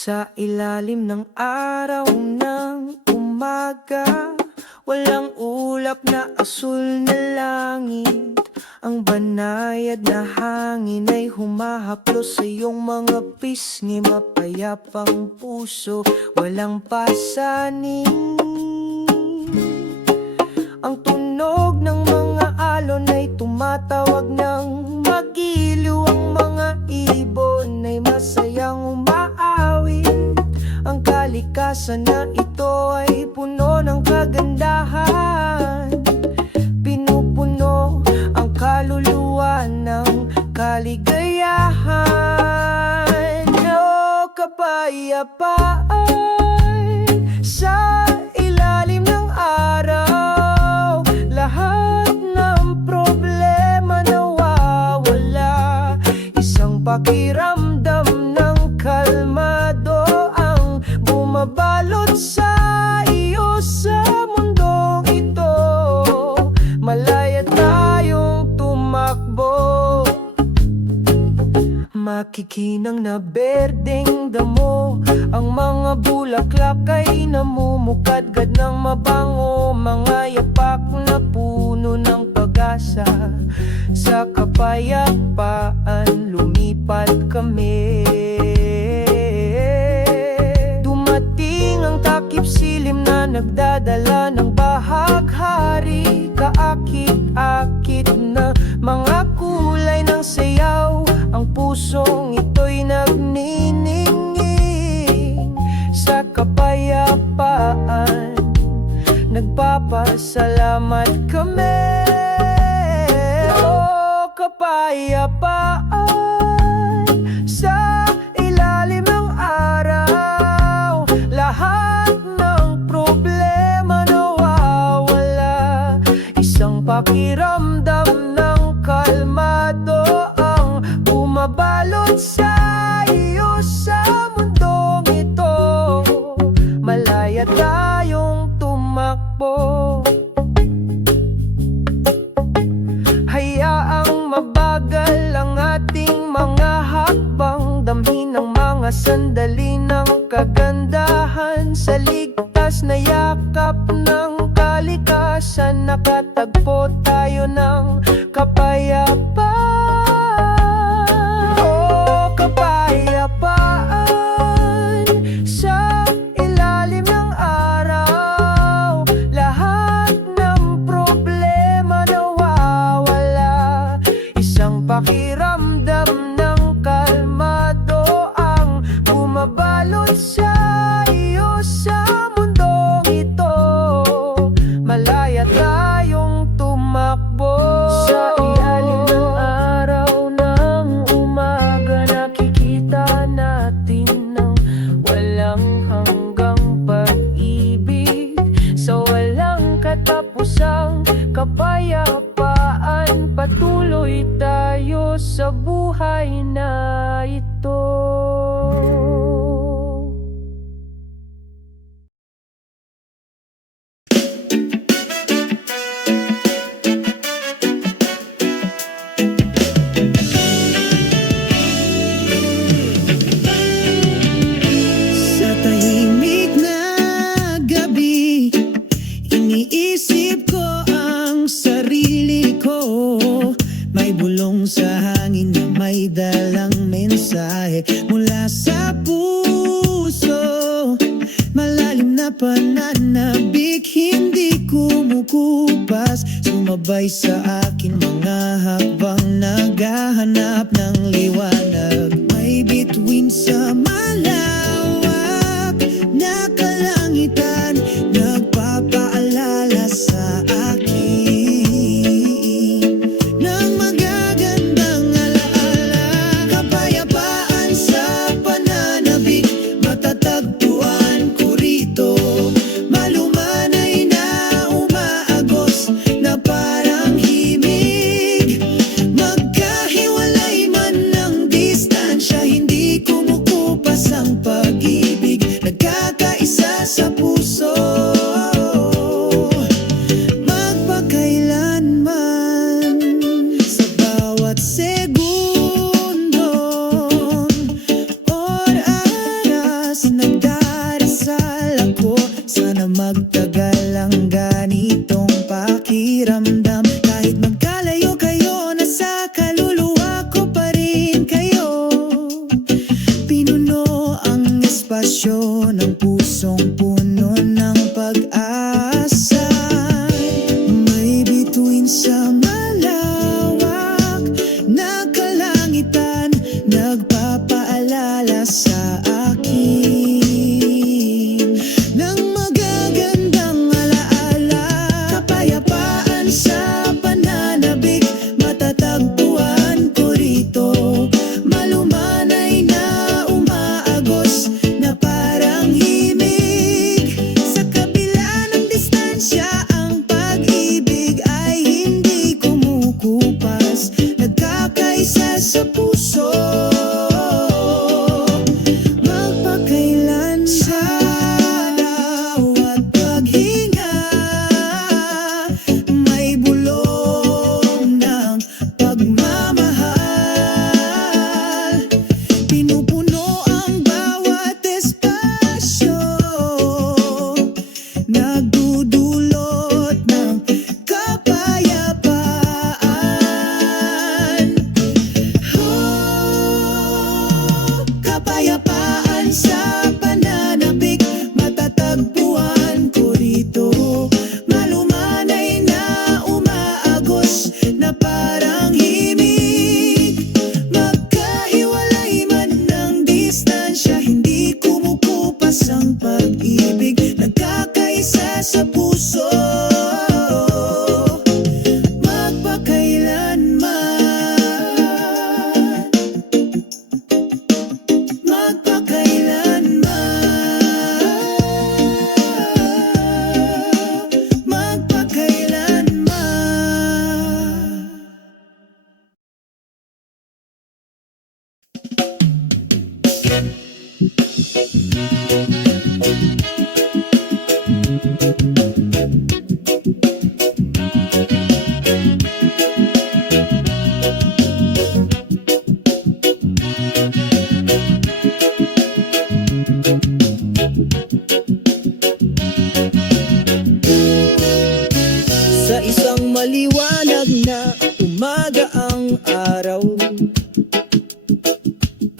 Sa ilalim ng araw ng umaga, walang ulap na asul na langit. Ang banayad na hangin ay humahaplos sa iyong mga pisngi. Mapayapang puso, walang pasanin. Ang tunog ng mga alon ay tumatawag ng magiliw. Ang mga ibon ay masayang umaawit. Ang kalikasan na ito ay puno ng kagandahan. Pinupuno ang kaluluwa ng kaligayahan. O kapayapaan sa ilalim ng araw, lahat ng problema nawawala. Isang pakiramdam ng kalmado ang bumabalot sa iyo. Sa mundong ito, malaya tayong tumakbo. Makikinang na berdeng damo, ang mga bulaklak ay namumukadkad ng mabango. Mga yapak na puno ng pag-asa, sa kapayapaan lumipat kami. Dumating ang takip silim na nagdadala ng bahaghari. Kaakit-akit na mga kulay ng sayaw, ang pusong ito'y nagniningning. Sa kapayapaan, nagpapasalamat kami. O kapayapaan sa ilalim ng araw, lahat ng problema nawawala. Isang pakiramdam ng kalmado ang bumabalot sa iyo. Sa mundong ito, malaya tayong tumakbo. Hayaang mabagal ang ating mga hakbang, damhin ang mga sandali ng kagandahan. Sa ligtas na yakap ng kalikasan, nakatagpo tayo ng kapayapaan. O kapayapaan sa ilalim ng araw, lahat ng problema nawawala. Isang pakiramdam ng kalmado ang bumabalot sa iyo. Sa mundong ito, malaya tayong tumakbo. Sa ilalim ng araw ng umaga, nakikita natin ng walang hanggang pag-ibig. Sa walang katapusang kapayapaan, patuloy tayo sa buhay na ito. Sa tahimik na gabi, iniisip ko ang sarili ko. May bulong sa hangin na may dalang mensahe mula sa puso. Malalim na pananabik, hindi kumukupas. Sumabay sa akin mga hakbang, naghahanap ng liwanag. May bituin sa malawak na kalangitan, nagpapaalala sa akin ng magagandang alaala. Kapayapaan sa pananabik, matatagpuan ko rito. Malumanay na umaagos na parang himig. Magkahiwalay man ng distansya, espasyo ng pusong puno ng pag-asa. May bituin sa malawak na kalangitan, nagpapaalala sa akin ng magagandang alaala. Kapayapaan sa pananabik, matatagpuan ko rito. Malumanay na umaagos na parang himig. Sa kabila ng distansya, ang pag-ibig ay hindi kumukupas, nagkakaisa sa puso. Magpakailan sa bawat paghinga, may bulong ng pagmamahal. Pinupuno ang bawat espasyo, nagdudulot ng kapayapaan. Kapayapaan sa pananabik, matatagpuan ko rito. Malumanay na umaagos na parang himig. Magkahiwalay man ng distansya, hindi kumukupas ang pag-ibig, nagkakaisa sa puso. Magpakailanman, magpakailanman. Sa isang maliwanag na umaga, ang araw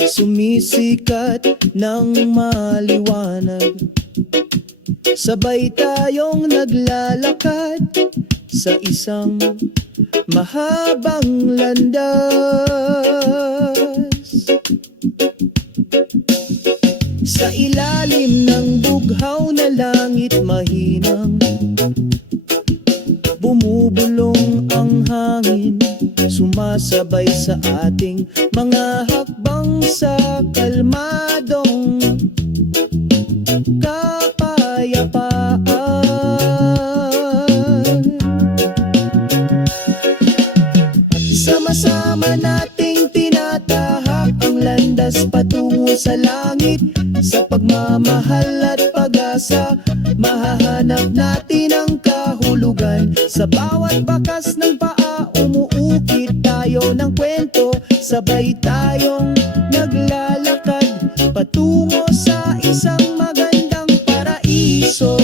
sumisikat ng maliwanag. Sabay tayong naglalakad sa isang mahabang landas. Sa ilalim ng bughaw na langit, mahinang bumubulong ang hangin, sumasabay sa ating mga hakbang sa kalmadong kapayapaan. Sama-sama nating tinatahak ang landas patungo sa langit. Sa pagmamahal at pag-asa, mahahanap natin ang kahulugan. Sa bawat bakas ng paa, umuukit tayo ng kwento. Sabay tayong naglalakad patungo sa isang magandang paraiso.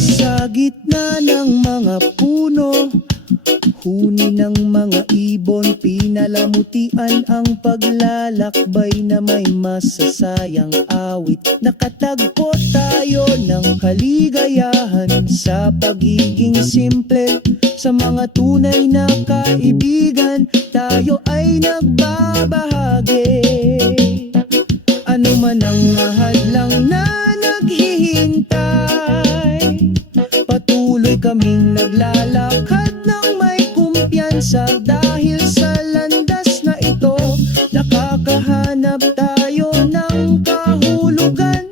Sa gitna ng mga puno, huni ng mga ibon, pinalamutian ang paglalakbay na may masasayang awit. Nakatagpo tayo ng kaligayahan sa pagiging simple. Sa mga tunay na kaibigan, tayo ay nagbabahagi. Ano man ang mahadlang na naghihintay, patuloy kaming naglalakad ng may kumpiyansa. Dahil sa landas na ito, nakakahanap tayo ng kahulugan.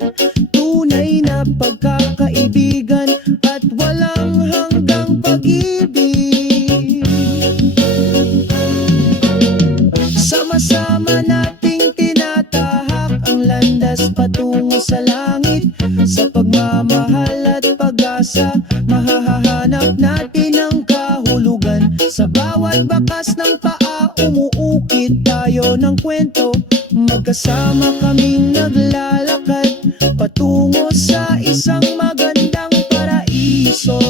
Tunay na pagkakaibigan at walang hanggang pag-ibig. Sama-sama nating tinatahak ang landas patungo sa langit. Sa pagmamahal at pag-asa, mahahanap natin ang kahulugan. Sa bawat bakas ng paa, umuukit tayo ng kwento. Magkasama kaming naglalakad patungo sa isang magandang paraiso.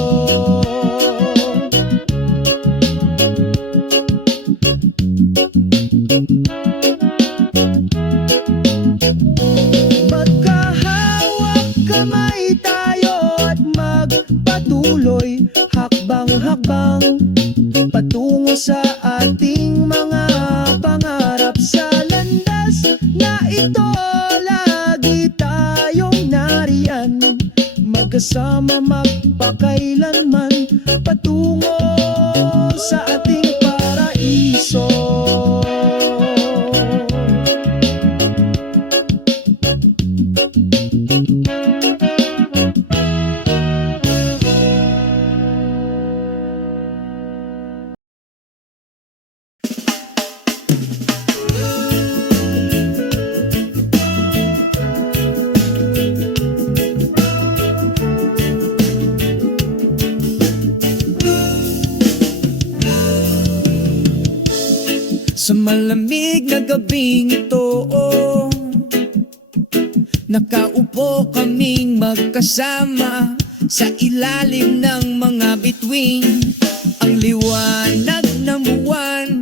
patuloy, hakbang-hakbang patungo sa ating mga pangarap. Sa landas na ito, lagi tayong nariyan, magkasama magpakailanman patungo sa ating paraiso. Sa malamig na gabing ito, nakaupo kaming magkasama sa ilalim ng mga bituin. Ang liwanag ng buwan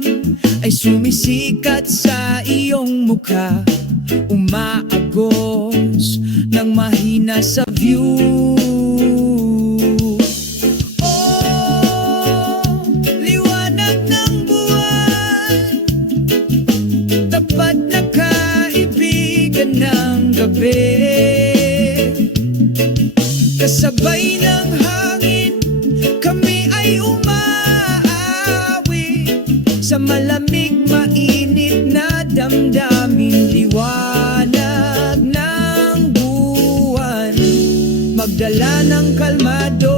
ay sumisikat sa iyong mukha, umaagos ng mahina sa view. Tapat na kaibigan ng gabi, kasabay ng hangin, kami ay umaawi sa malamig mainit na damdamin. Liwanag ng buwan, magdala ng kalmado.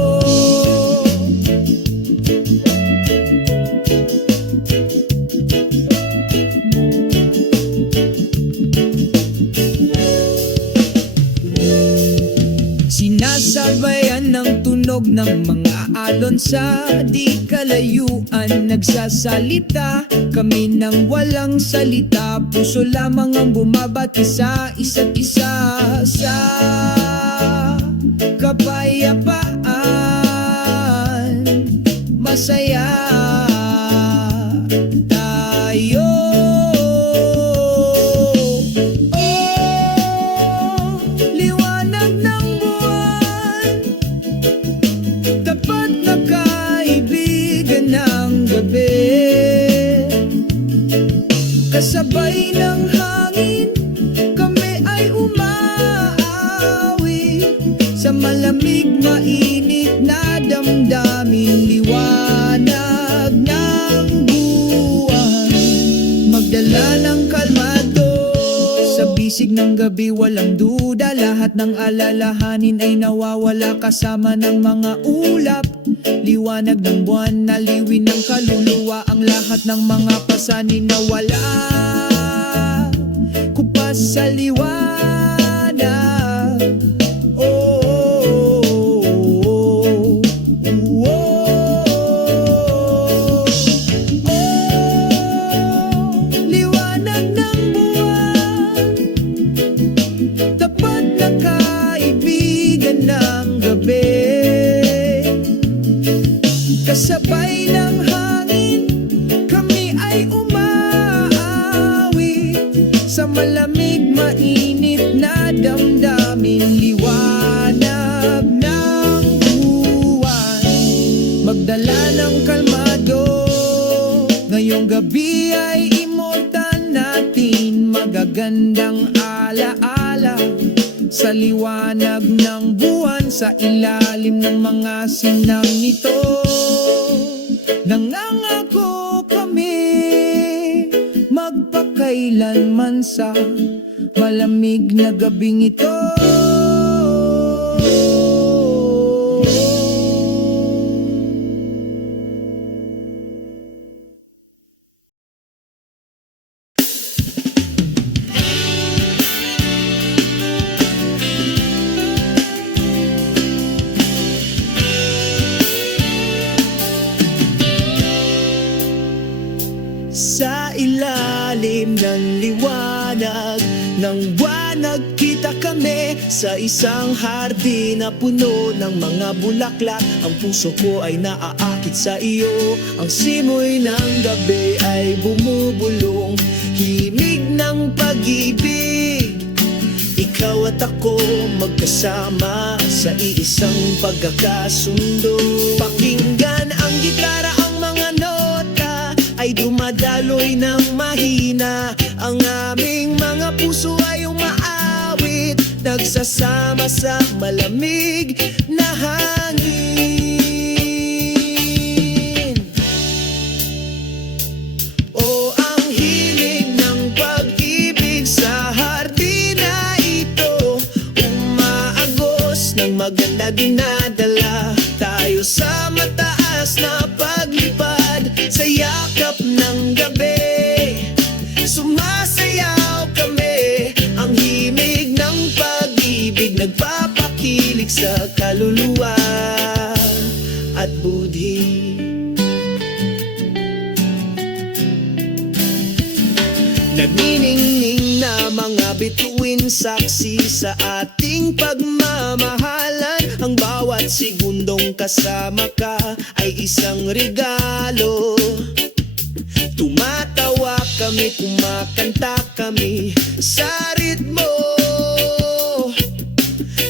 Sinasabayan ng tunog ng mga alon sa di kalayuan. Nagsasalita kami ng walang salita, puso lamang ang bumabati sa isa't isa. Sa kapayapaan, masaya tayo. Kasabay ng hangin, kami ay umaawi sa malamig mainit na damdamin. Liwanag ng buwan, magdala ng kalmado. Sa bisig ng gabi walang duda, lahat ng alalahanin ay nawawala kasama ng mga ulap. Liwanag ng buwan, naliwin ng kaluluwa ang lahat ng mga pasanin na wala. Kupas sa liwanag, oh, oh, oh, oh, oh. Liwanag ng buwan, tapat na kaibigan ng gabi, kasabay ng hangin, kami ay umaawi sa malamig mainit na damdamin. Liwanag ng buwan, magdala ng kalmado. Ngayong gabi ay immortal natin, magagandang alaala sa liwanag ng buwan, sa ilalim ng mga sinang nito. Nangangako kami magpakailanman sa malamig na gabing ito. Sa ilalim ng liwanag ng buwan, nagkita kami sa isang hardin na puno ng mga bulaklak. Ang puso ko ay naaakit sa iyo, ang simoy ng gabi ay bumubulong, himig ng pag-ibig. ikaw at ako magkasama sa iisang pagkakasundo. Pakinggan ang gitara, ang mga nota ay dumadaloy ng mahina. Ang aming mga puso ay umaawit, nagsasama sa malamig na hangin. O ang himig ng pag-ibig sa hardina ito, umaagos ng maganda dinadala tayo sa mataas na paglipad. Sa yakap ng gabi, sumasayaw kami. Ang himig ng pag-ibig nagpapakilig sa kaluluwa at budhi. Nagniningning na mga bituin, saksi sa ating pagmamahalan. Ang bawat segundong kasama ka ay isang regalo. Tumatawa kami, kumakanta kami sa ritmo.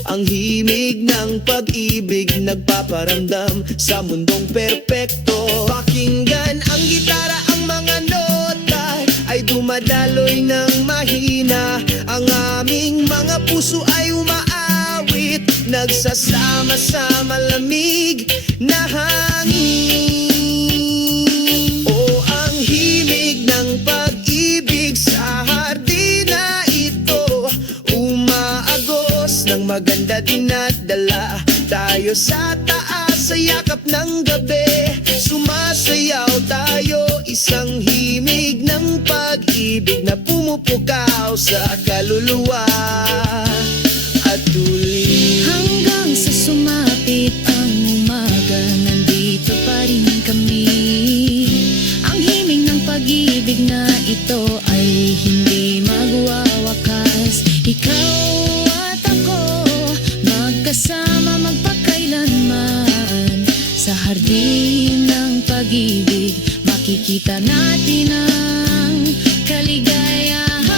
Ang himig ng pag-ibig nagpaparamdam sa mundong perpekto. Pakinggan ang gitara, ang mga nota ay dumadaloy ng mahina. Ang aming mga puso ay umaawit, nagsasama sa malamig na hangin. O ang himig ng pag-ibig sa hardina ito, umaagos ng maganda dinadala tayo sa taas sa yakap ng gabi. Sumasayaw tayo, isang himig ng pag-ibig na pumupukaw sa kaluluwa at tuli. Hanggang sa sumapit ang umaga, nandito pa rin kami. Ang himig ng pag-ibig na ito ay hindi magwawakas. Ikaw at ako, magkasama magpakailanman. Sa hardin ng pag-ibig, makikita natin ang kaligayahan.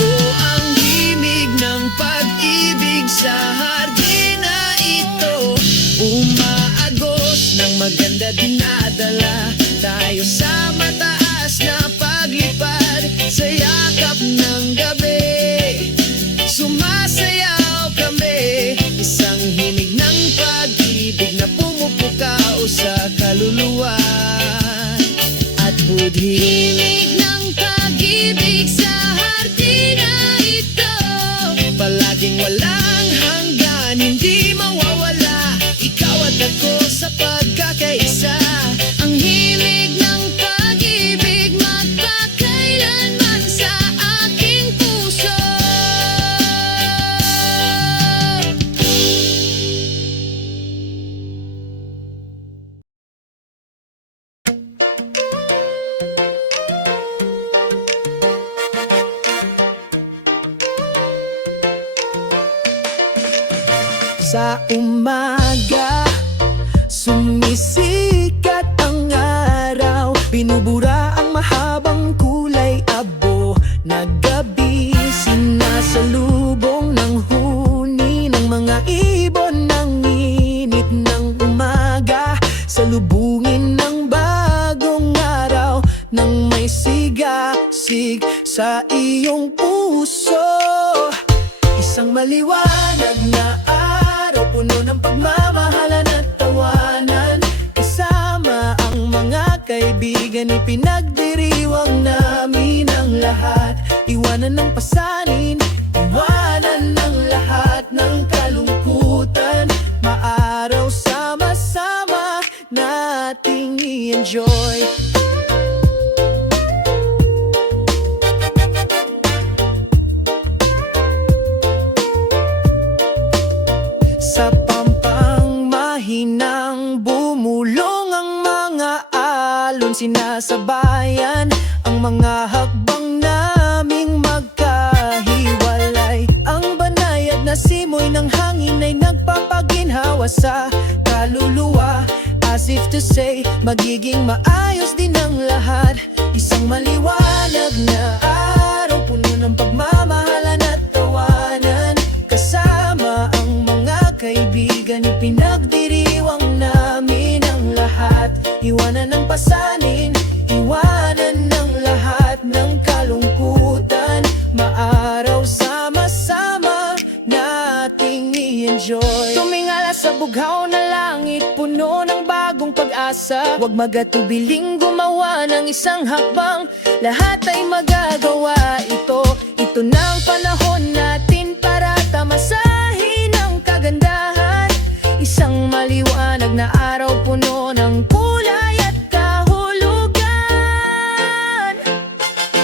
O ang himig ng pag-ibig sa hardina ito, umaagos ng maganda dinadala tayo sa mataas na paglipad. Sa yakap ng gabi, sumasayaw kami. Isang himig ng pag-ibig na pumupukaw sa kaluluwa at budhi. Himig ng pag-ibig sa hardina ito, Palaging walang hanggan, hindi mawawala. Ikaw at ako sa pagkakaisa. ang himig ng pag-ibig magpakailanman sa aking puso. Sa umaga, sumisikat ang araw, binubura ang mahabang kulay abo na gabi. Sinasalubong ng huni ng mga ibon ng init ng umaga. Salubungin ng bagong araw nang may sigasig sa iyong puso. Isang maliwanag na araw, puno ng pagmamahalan at tawanan. Kasama ang mga kaibigan, ipinagdiriwang namin ang lahat. Iwanan ng pasanin, iwanan ng lahat ng kalungkutan. Maaraw sama-sama nating i-enjoy. Sa pampang mahinang bumulong ang mga alon, sinasabayan ang mga hakbang naming magkahiwalay. Ang banayad na simoy ng hangin ay nagpapaginhawa sa kaluluwa, as if to say, magiging maayos din ang lahat. Isang maliwanag na araw, puno ng pagmamahal Ipinagdiriwang namin ang lahat. Iwanan ng pasanin, iwanan ng lahat ng kalungkutan. Maaraw sama-sama nating i-enjoy. Tumingala sa bughaw na langit, puno ng bagong pag-asa. Huwag magatubiling gumawa ng isang hakbang, lahat ay magagawa ito. Ito na ang panahon natin para tamasahin ang kagandahan. Isang maliwanag na araw, puno ng kulay at kahulugan.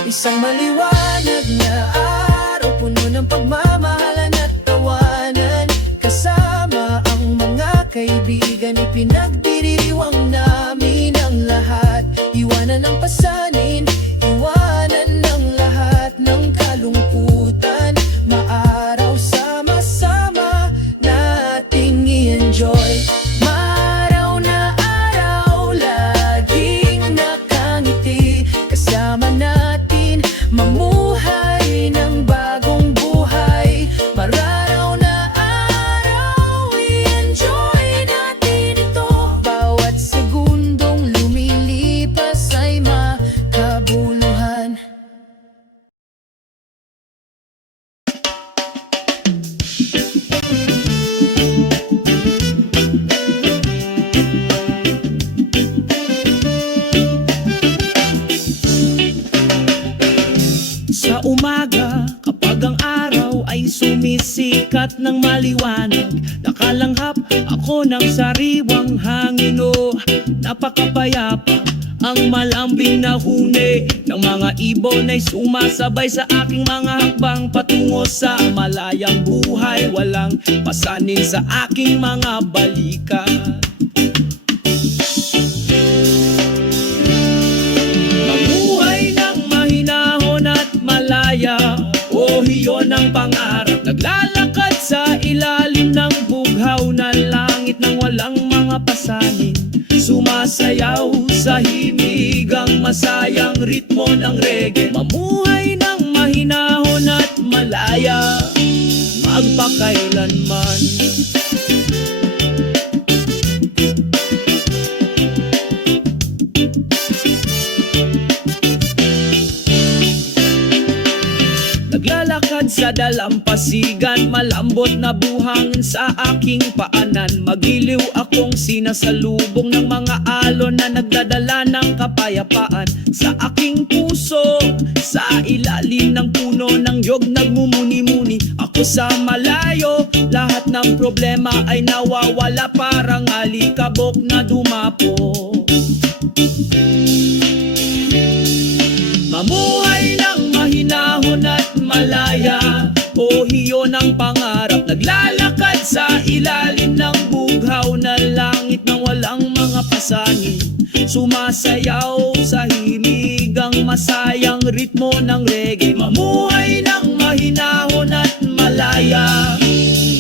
Isang maliwanag na araw, puno ng pagmamahalan at tawanan. Kasama ang mga kaibigan, ipinagdiriwang namin ang lahat. Iwanan ang pasanin, iwanan ng lahat ng kalungkutan. Maaraw sama-sama nating i-enjoy. Maaraw na araw, laging nakangiti. Kasama natin mamuhay ng bagong buhay. Mararaw na araw, i-enjoy natin ito. Bawat segundong lumilipas ay makabuluhan. Sa umaga, kapag ang araw ay sumisikat ng maliwanag, nakalanghap ako ng sariwang hangin. Napakapayapa ang malambing na huni ng mga ibon ay sumasabay sa aking mga hakbang patungo sa malayang buhay. Walang pasanin sa aking mga balikat. Mamuhay ng mahinahon at malaya, oh iyon ang pangarap. Naglalakad sa ilalim ng bughaw na langit nang walang mga pasanin. Sumasayaw sa himigang masayang ritmo ng reggae. Mamuhay ng mahinahon at malaya, magpakailanman. Naglalakad sa dalampasigan, malambot na buhangin sa aking paanan. Magiliw akong sinasalubong ng mga alon na nagdadala ng kapayapaan. Sa aking puso, sa ilalim ng puno ng yog nagmumuni-muni. Ako sa malayo, lahat ng problema ay nawawala. Parang alikabok na dumapo. Mamuhay ng mahinahon at malaya, oh iyon ang pangarap. Naglalakad sa ilalim ng bughaw na langit nang walang mga pasanin. Sumasayaw sa himigang masayang ritmo ng reggae. Mamuhay ng mahinahon at malaya,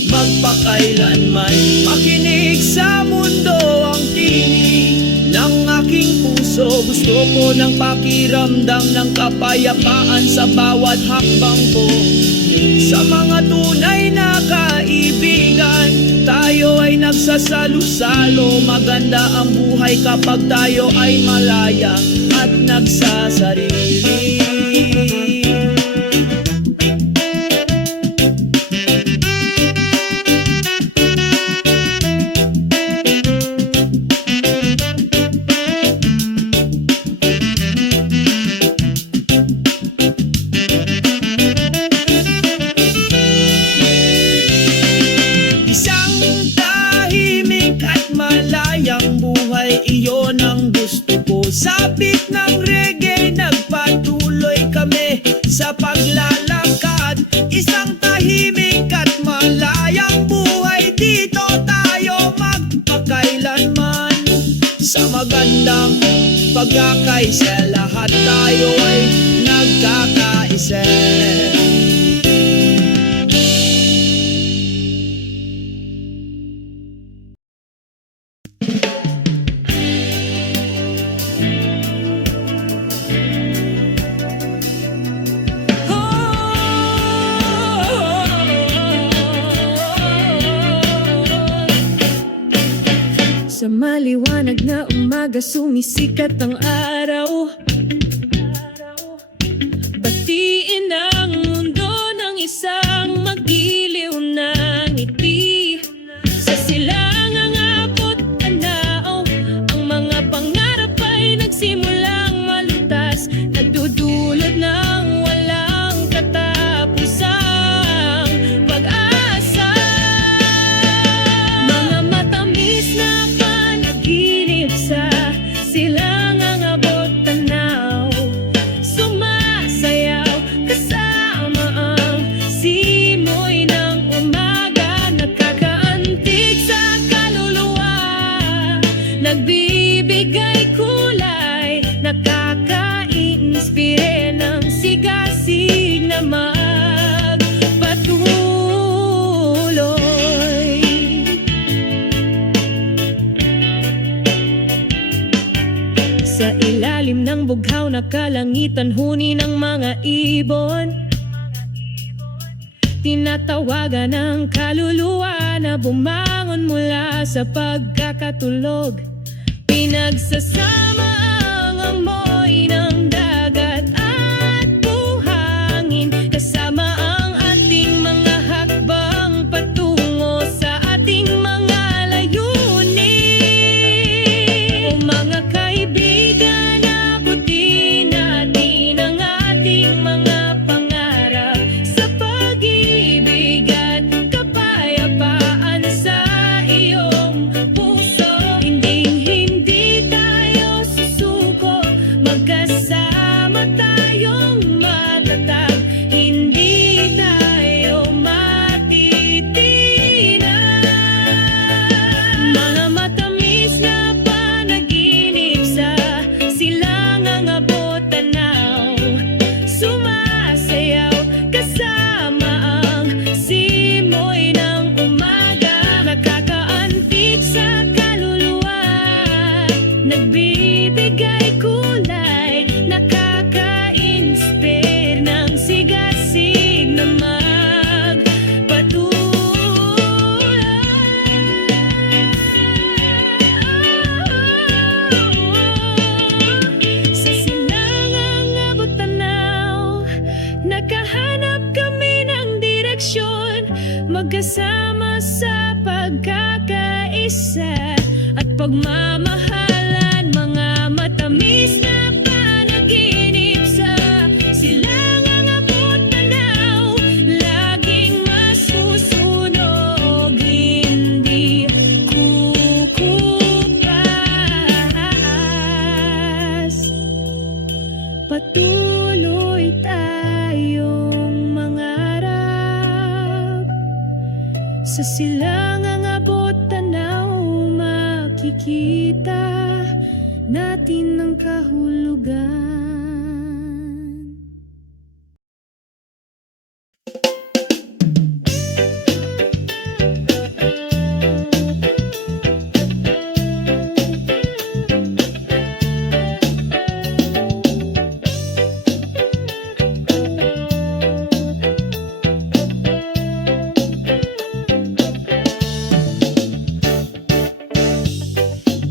magpakailanman. Makinig sa mundo ang tinig ng aking puso. Gusto ko ng pakiramdam ng kapayapaan sa bawat hakbang ko. Sa mga tunay na kaibigan, tayo ay nagsasalo-salo. Maganda ang buhay kapag tayo ay malaya at nagsasarili. Iyon ang gusto ko. Sabik ng reggae, nagpatuloy kami sa paglalakad. Isang tahimik at malayang buhay, dito tayo magpakailanman. Sa magandang pagkakaisa, lahat tayo ay nagkakaisa. Sa maliwanag na umaga sumisikat ang araw. Batiin ang mundo ng isang magiliw na ngiti. Sa silangang abot tanaw, ang mga pangarap ay nagsimulang malutas, nagdudulot ng walang katapusang pag-asa. Mga matamis na panaginip sa silangang abot tanaw, sumasayaw kasama ang simoy ng umaga, nakakaantig sa kaluluwa, nagbibigay kulay, nakaka-inspire ng sigasig na magpatuloy. Sa ilalim ng bughaw na kalangitan, huni ng mga ibon, tinatawagan ng kaluluwa na bumangon mula sa pagkakatulog. Pinagsasama ang amoy ng dagat at buhangin, kasama ang ating mga hakbang patungo sa ating mga layunin. O mga kaibigan, abutin natin ang ating mga pangarap sa pag-ibig at kapayapaan sa iyong puso. Hindi tayo susuko, magkasama tayong matatag, hindi tayo matitinag. Mga matamis na panaginip sa silangang abot tanaw, sumasayaw kasama ang simoy ng umaga, nakakaantig sa kaluluwa, nagbibigay kulay, nakaka-inspire ng sigasig na magpatuloy. Sa silangang abot tanaw, nakahanap kami ng direksyon, magkasama sa pagkakaisa at pagmamahalan. Mga matamis na panaginip sa silangang abot tanaw, laging masusunog, hindi kukupas. Patuloy tayong mangarap, sa silangang abot tanaw makikita natin ang kahulugan.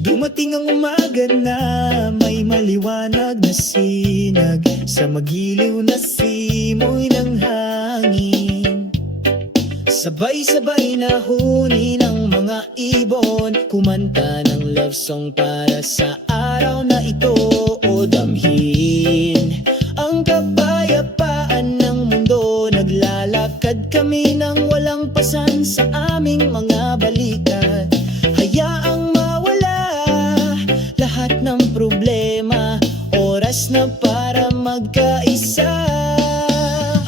Dumating ang umaga na may maliwanag na sinag, sa magiliw na simoy ng hangin. Sabay-sabay na huni ng mga ibon, kumanta ng love song para sa araw na ito. O damhin ang kapayapaan ng mundo, naglalakad kami ng walang pasan sa aming mga balikat. Hayaang mawala lahat ng problema, oras na para magkaisa.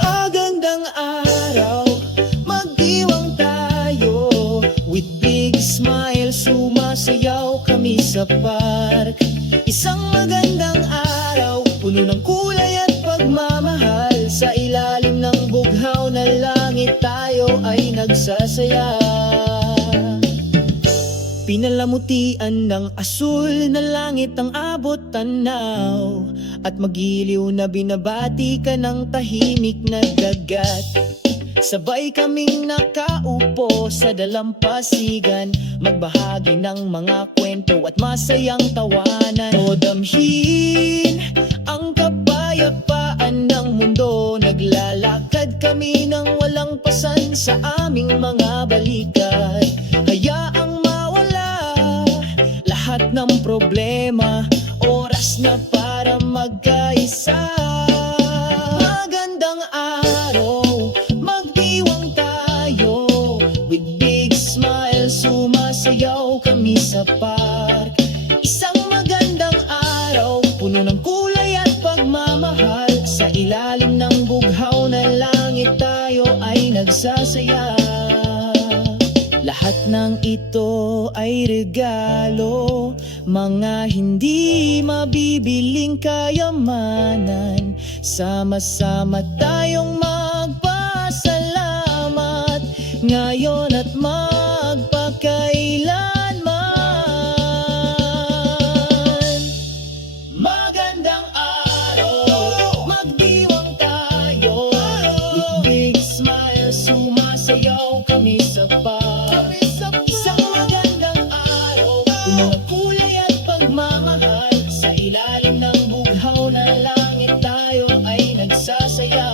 Agandang araw, magdiwang tayo, with big smile sumasayaw kami sa park. Isang magandang araw, puno ng kulay at pagmamahal, sa ilalim ng bughaw na langit tayo ay nagsasaya. Pinalamutian ng asul na langit ang abot tanaw, at magiliw na binabati ka ng tahimik na dagat. Sabay kaming nakaupo sa dalampasigan, magbahagi ng mga kwento at masayang tawanan. O damhin ang kapayapaan ng mundo, naglalakad kami ng walang pasan sa aming mga balikat. Hayaang mawala lahat ng problema, oras na para magkaisa. Magandang araw, magdiwang tayo, with big smile sumasayaw kami sa park. Isang magandang araw, puno ng kulay at pagmamahal, sa ilalim ng bughaw na langit tayo ay nagsasaya. Lahat ng ito ay regalo, mga hindi mabibiling kayamanan. Sama-sama tayong magpasalamat ngayon at magpakailanman. Magandang araw, magdiwang tayo, with big smile sumasayaw kami sa park. Isang magandang araw, puno ng kulay at pagmamahal, sa ilalim ng bughaw na langit tayo ay nagsasaya.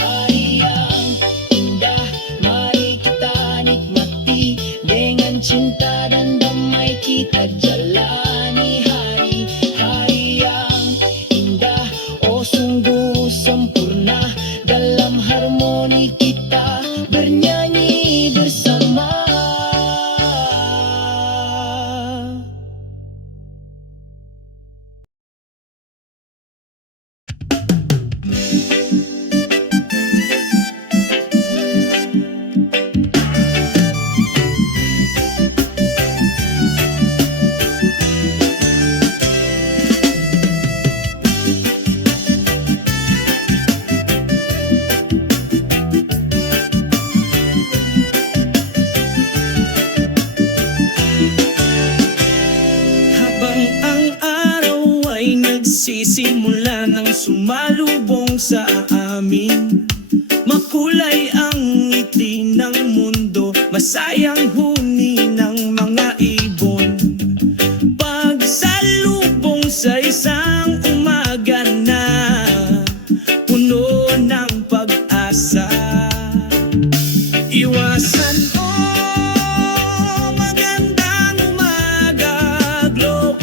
Hariang indah, mari kita nikmati, dengan cinta dan damai kita jalani hari. Hariang indah, oh sungguh sempurna, dalam harmoni kita bernyanyi bersama. Habang ang araw ay nagsisimula ng sumalubong sa amin, makulay ang ngiti ng mundo, masayang huni ng mga ibon. Pagsalubong sa isang umaga na puno ng pag-asa. Iwasan magandang umaga, Globe,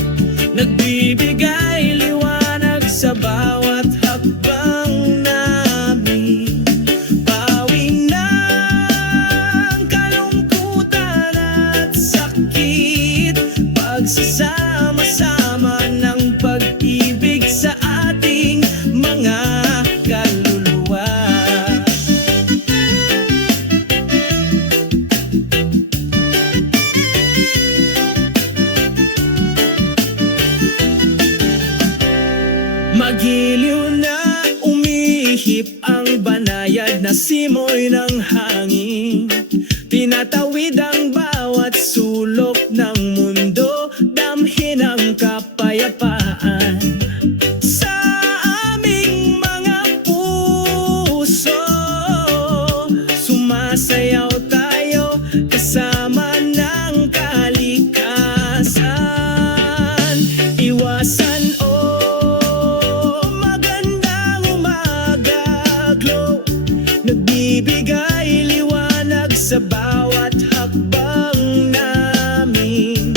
nagbibigay liwanag sa bawat hakbang namin. Pawi ng kalungkutan at sakit, pagsasama-sama ng pag-ibig sa ating mga kaluluwa. Magiliw na umihip ang banayad na simoy ng hangin, tinatawid ang bawat sulok ng mundo, damhin ang kapayapaan. Sa aming mga puso, sumasayaw tayo kasama ng kalikasan. Iwasan magandang umaga, Globe, nagbibigay liwanag sa bawat hakbang namin.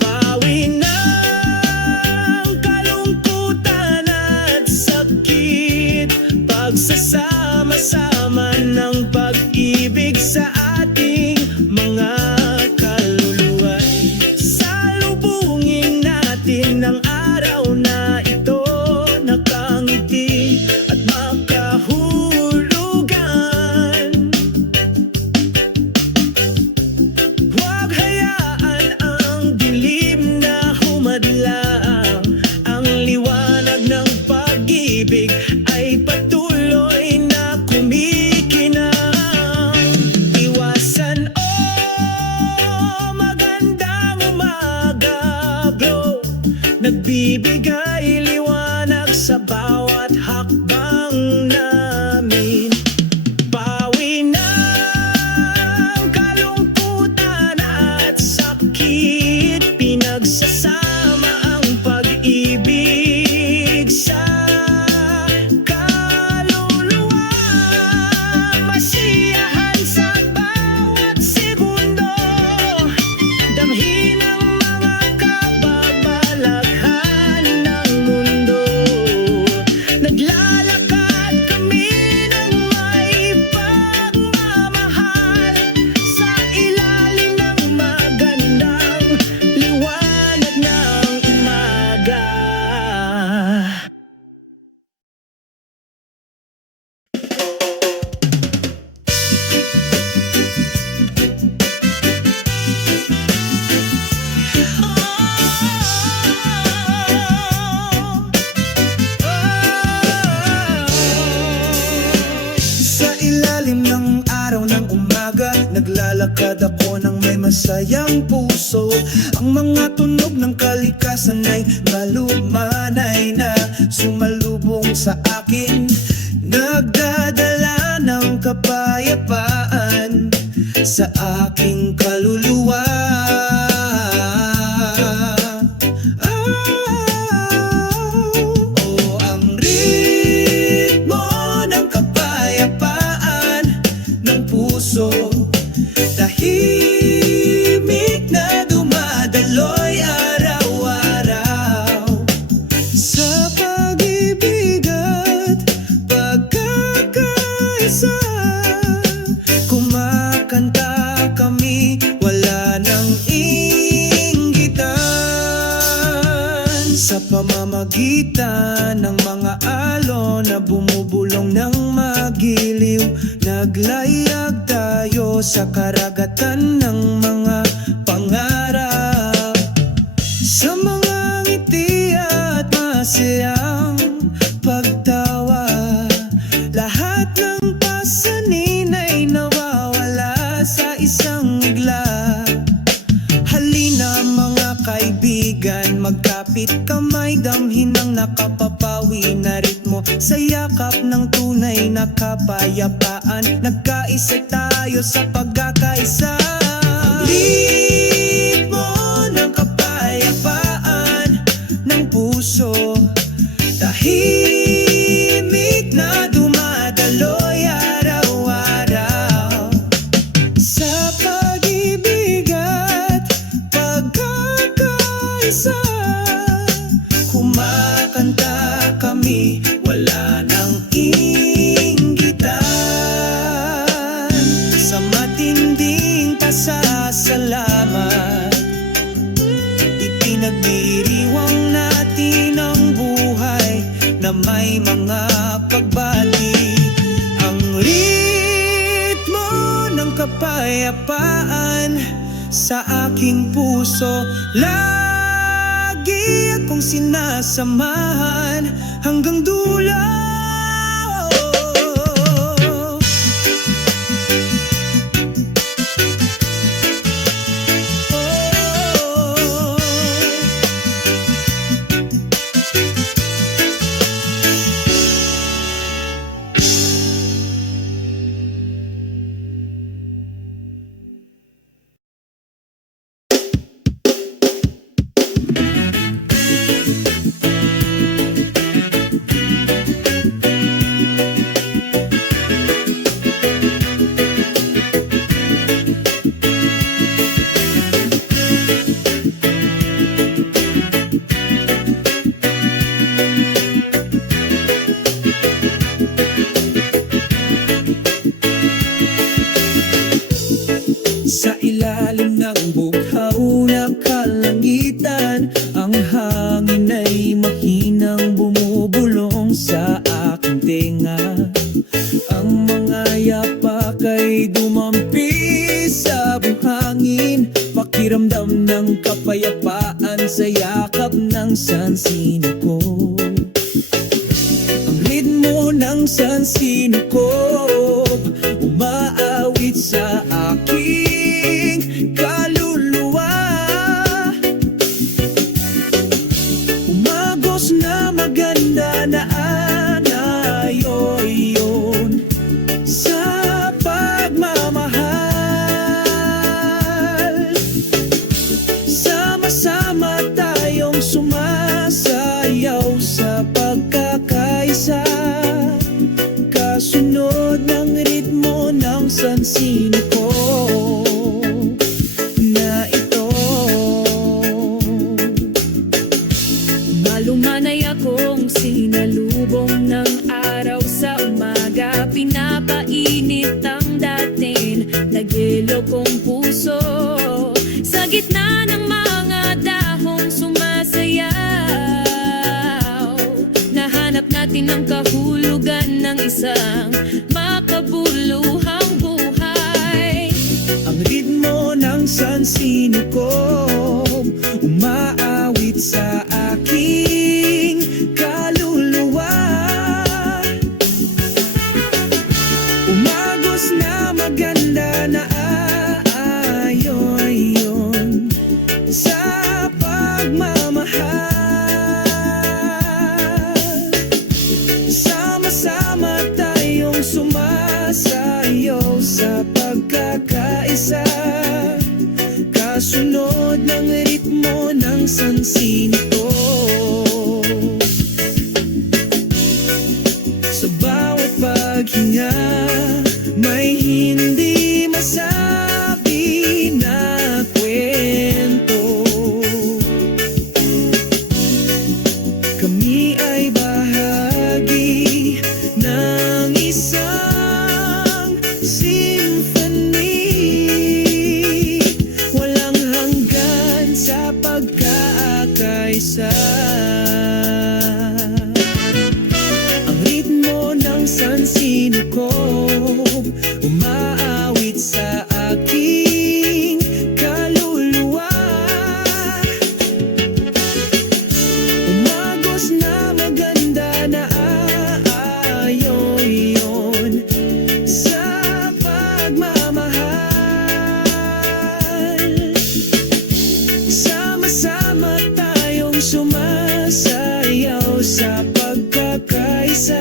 Pawi ng kalungkutan at sakit, pagsasama-sama ng pag-ibig sa ating mga kaluluwa. Salubungin natin ang araw na ito, nakangiti at makahulugan. Huwag hayaan ang dilim na humadlang, ang liwanag ng pag-ibig ay patuloy na kumikinang. Iwasan magandang umaga, Globe, nagbibigay liwanag sa bawat hakbang namin. Pawi masayang puso. Ang mga tunog ng kalikasan ay malumanay na sumalubong sa akin, nagdadala ng kapayapaan sa aking kaluluwa. Ang ritmo ng kapayapaan ng puso, tahimik na dumadaloy araw-araw. Sa pag-ibig at pagkakaisa, kumakanta kami, wala nang inggitan. Sa pamamagitan ng mga alon na bumubulong ng magiliw, naglayag tayo sa karagatan ng mga pangarap. Sa mga ngiti at masayang pagtawa, lahat ng pasanin ay nawawala sa isang igla. Halina mga kaibigan, magkapit kamay, damhin ang nakapapawi na ritmo sa yakap ng tunay na kapayapaan. Nagkaisa tayo sa pagkakaisa. Ang ritmo ng kapayapaan ng puso, tahimik na dumadaloy araw-araw. Sa pag-ibig at pagkakaisa, kumakanta kami, wala nang inggitan. Sa matinding pasasalamat, ipinagdiriwang natin ang buhay na may mga pagbati. Ang ritmo ng kapayapaan sa aking puso, lagi akong sinasamahan hanggang dulo. Sa ilalim ng bughaw na kalangitan, ang hangin ay mahinang bumubulong sa aking tenga. Ang mga yapak ay dumampi sa buhangin, pakiramdam ng kapayapaan sa yakap ng sansino ko. Ang ritmo ng sansino ko umaawit sa aking kaluluwa. Umagos na maganda na anayoyon sa pagmamahal. Sama-sama tayong sumasayaw sa pagkakaisa, kasunod ng ritmo ng sansino ko na ito. Malumanay akong sinalubong ng araw sa umaga, pinapainit ang dating nagyelo kong puso. Sa gitna ng mga dahong sumasayaw, nahanap natin ang kahulugan ng isang makabuluhang buhay. Ang ritmo ng sansino ko umaawit sa aking kaluluwa. Umagos na maganda na aayoy sa pagmamahal. Sama-sama tayong sumasayaw sa pagkakaisa, kasunod ng ritmo ng sansinito. Sa bawat paghinga, may hindi masabi na kwento. Kami ay bahagi ng isang symphony, walang hanggan sa pagkakaisa. Ang ritmo ng sansino ko umaawit sa aking kaluluwa. Umagos na maganda na aayon sa pagmamahal. Sama-sama tayong sumasayaw sa pagkakaisa,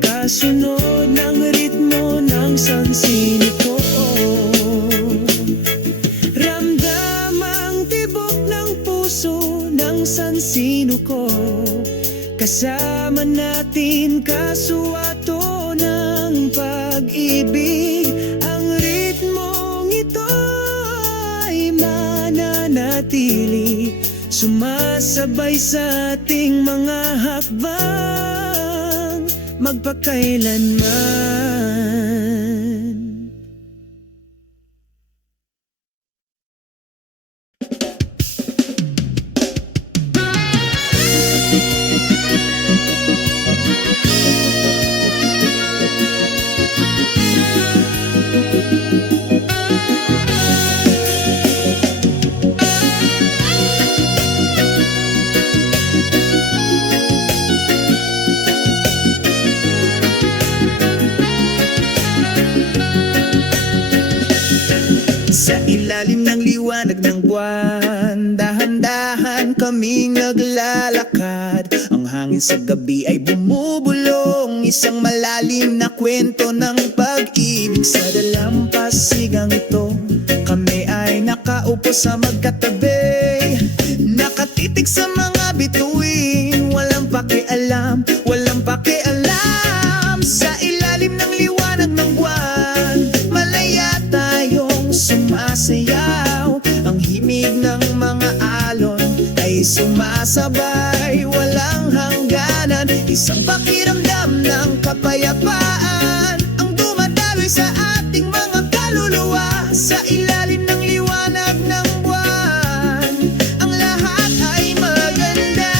kasunod ng ritmo ng sansino ko. Ramdam ang tibok ng puso ng sansino ko, kasama natin kasuwato ng pag-ibig. Ang ritmong ito ay mananatili, sumasabay sa ating mga hakbang magpakailanman. Sa ilalim ng liwanag ng buwan, dahan-dahan kaming naglalakad. Ang hangin sa gabi ay bumubulong, isang malalim na kwento ng pag-ibig. Sa dalampasigang ito, kami ay nakaupo sa magkatabi, nakatitig sa mga bituin, walang pakialam, walang pakialam. Sa ilalim ng liwanag ng buwan, malaya tayong sumasayaw. Ang himig ng mga alon ay sumasabay, walang hangganan. Isang pakiramdam ng kapayapaan ang dumadaloy sa ating mga kaluluwa. Sa ilalim ng liwanag ng buwan, ang lahat ay maganda.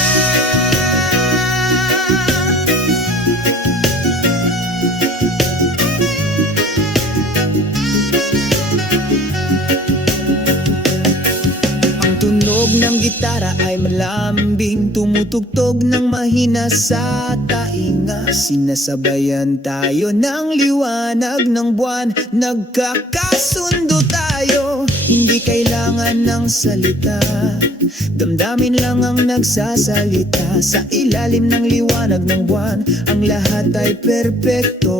Tunog ng gitara ay malambing, tumutugtog ng mahina sa tainga. Sinasabayan tayo ng liwanag ng buwan, nagkakasundo tayo, hindi kailangan ng salita, damdamin lang ang nagsasalita. Sa ilalim ng liwanag ng buwan, ang lahat ay perpekto.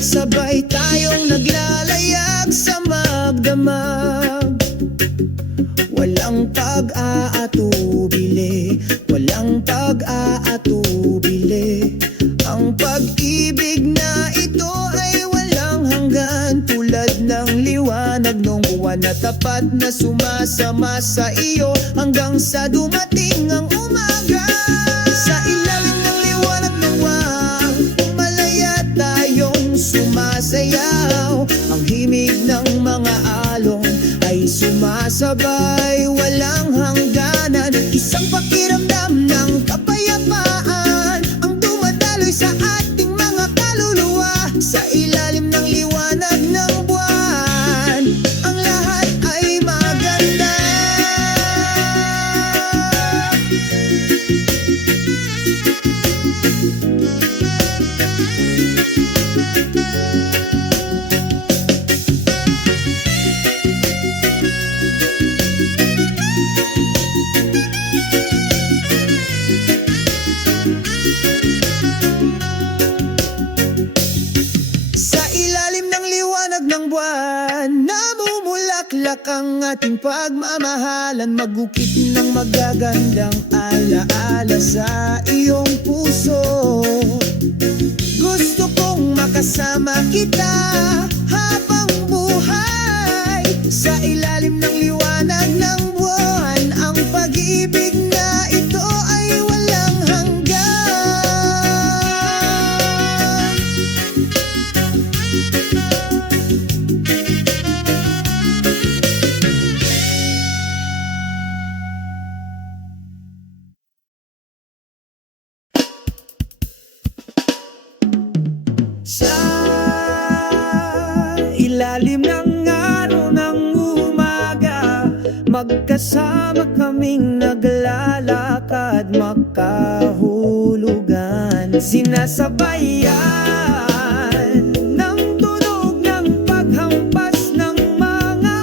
Sabay tayong naglalayag sa magdamag, walang pag-aatubili, walang pag-aatubili. Ang pag-ibig na ito ay walang hanggan, tulad ng liwanag ng buwan na tapat na sumasama sa iyo hanggang sa dumating ang umaga. Sa ilalim ng liwanag ng buwan, malaya tayong sumasayaw. Ang himig ng mga alon ay sumasabay, walang hangganan. Isang pakiramdam ng kapayapaan ang dumadaloy sa ating mga kaluluwa. Sa ilalim ng liwanag ng buwan, ang lahat ay maganda. ang ating pagmamahalan, magukit ng magagandang alaala sa iyong puso. Gusto kong makasama kita habang buhay, sa ilalim ng liwanag ng buwan. Ang pag-ibig na ito ay walang hanggan. Sa ilalim ng araw ng umaga, magkasama kaming naglalakad, makahulugan, sinasabayan ng tunog ng paghampas ng mga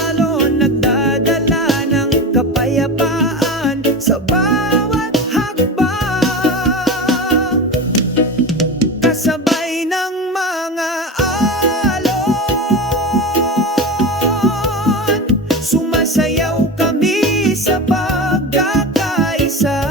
alon, nagdadala ng kapayapaan sa bawat hakbang. Kasabay ng mga alon, sumasayaw kami sa pagkakaisa,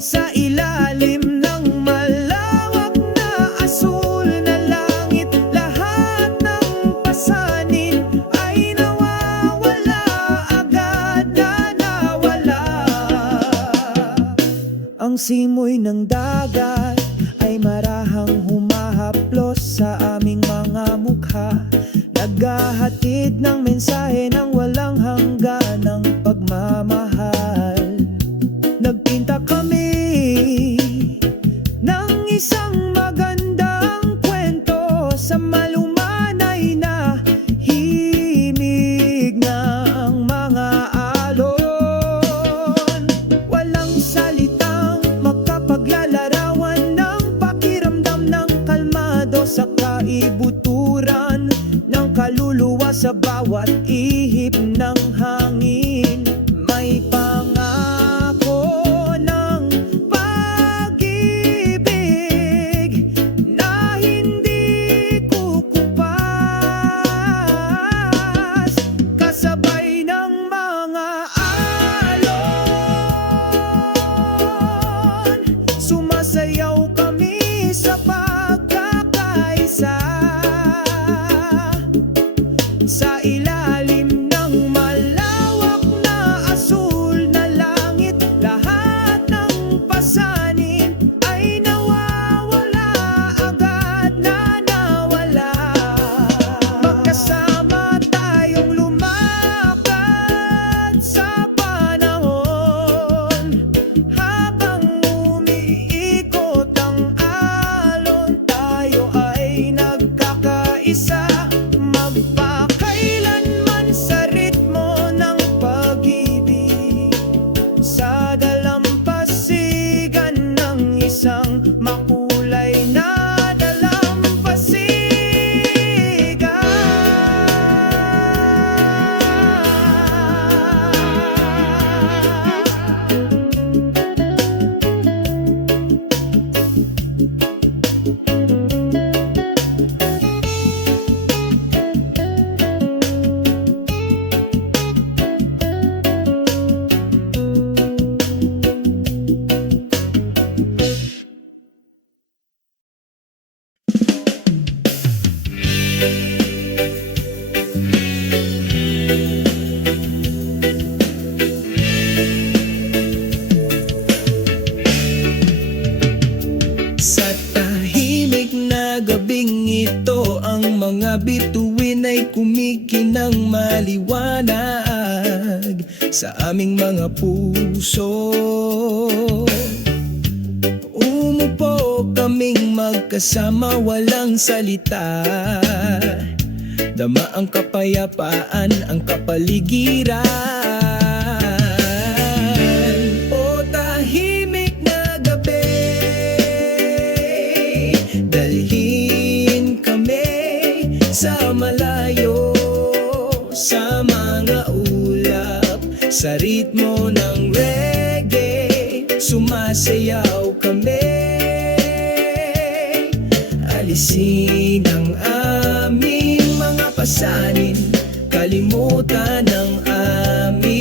sa ilalim ng malawak na asul na langit. Lahat ng pasanin ay nawawala, agad na nawala. Ang simoy ng dagat ay marahang humahaplos sa aming mga mukha, naghahatid ng mensahe ng walang hanggan ng pagmamahal. Nagpinta kami ng isang magandang kwento sa malumanay na himig ng mga alon. Walang salitang makapaglalarawan ng pakiramdam ng kalmado sa kaibuturan ng kaluluwa. Sa bawat ihip ng hangin may pangako ng pag-ibig na hindi kukupas. Kasabay ng mga alon, sumasayaw kami sa pagkakaisa, sa ilalim ng malawak na asul na langit. Lahat ng pasanin ay nawawala, agad na nawala. Magkasama tayong lumakad sa panahon, habang umiikot ang alon, tayo ay nagkakaisa. Magpakailanman sa ritmo ng pag-ibig, sa dalampasigan ng isang makulay na dalampasigan. Sa tahimik na gabing ito, ang mga bituin ay kumikinang maliwanag sa aming mga puso. Umupo kaming magkasama, walang salita, dama ang kapayapaan, ang kapaligiran. O tahimik na gabi, dalhin kami sa malayo, sa mga ulap, sa ritmo ng reggae. Sumasayaw kami, alisin ang aming mga pasan kalimutan ng aming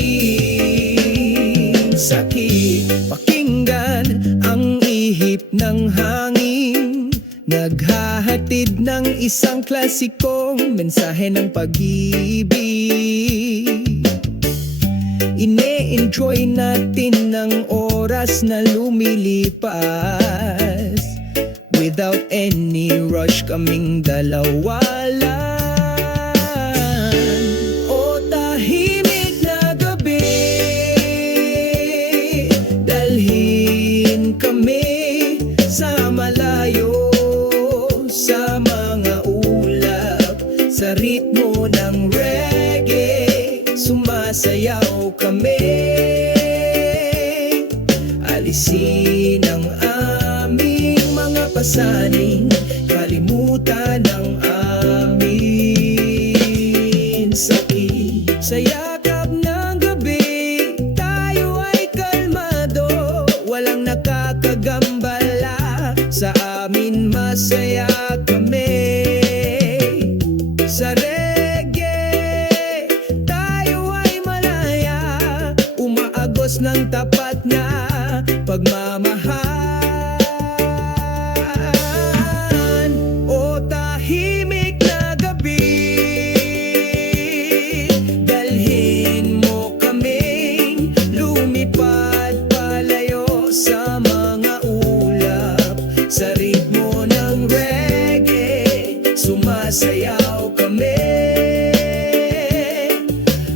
sakit. Pakinggan ang ihip ng hangin, naghahatid ng isang klasikong mensahe ng pag-ibig. Ine-enjoy natin ng oras na lumilipas, without any rush kaming dalawa lang. O tahimik na gabi, dalhin kami sa malayo, sa mga ulap, sa ritmo ng reggae, sumasayaw kami. Alisin ang aming mga pasaning, kalimutan ang aming sakit. Sa yakap ng gabi, tayo ay kalmado, walang nakakagambala, sa amin masaya kami. Sa reggae, tayo ay malaya, umaagos ng tapat na pagmamahal. O tahimik na gabi, dalhin mo kaming lumipad palayo sa mga ulap, sa ritmo ng reggae, sumasayaw kami.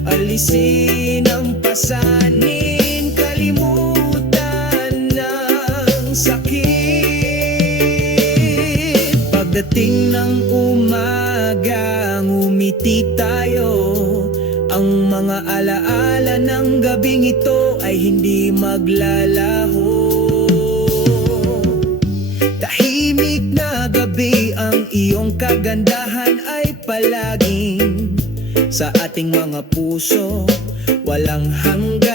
Alisin ang pasanin, kalimutan ng sakit. Pagdating ng umaga, ngumiti tayo, ang mga alaala ng gabing ito ay hindi maglalaho. Tahimik na gabi, ang iyong kagandahan ay palaging sa ating mga puso, walang hanggan,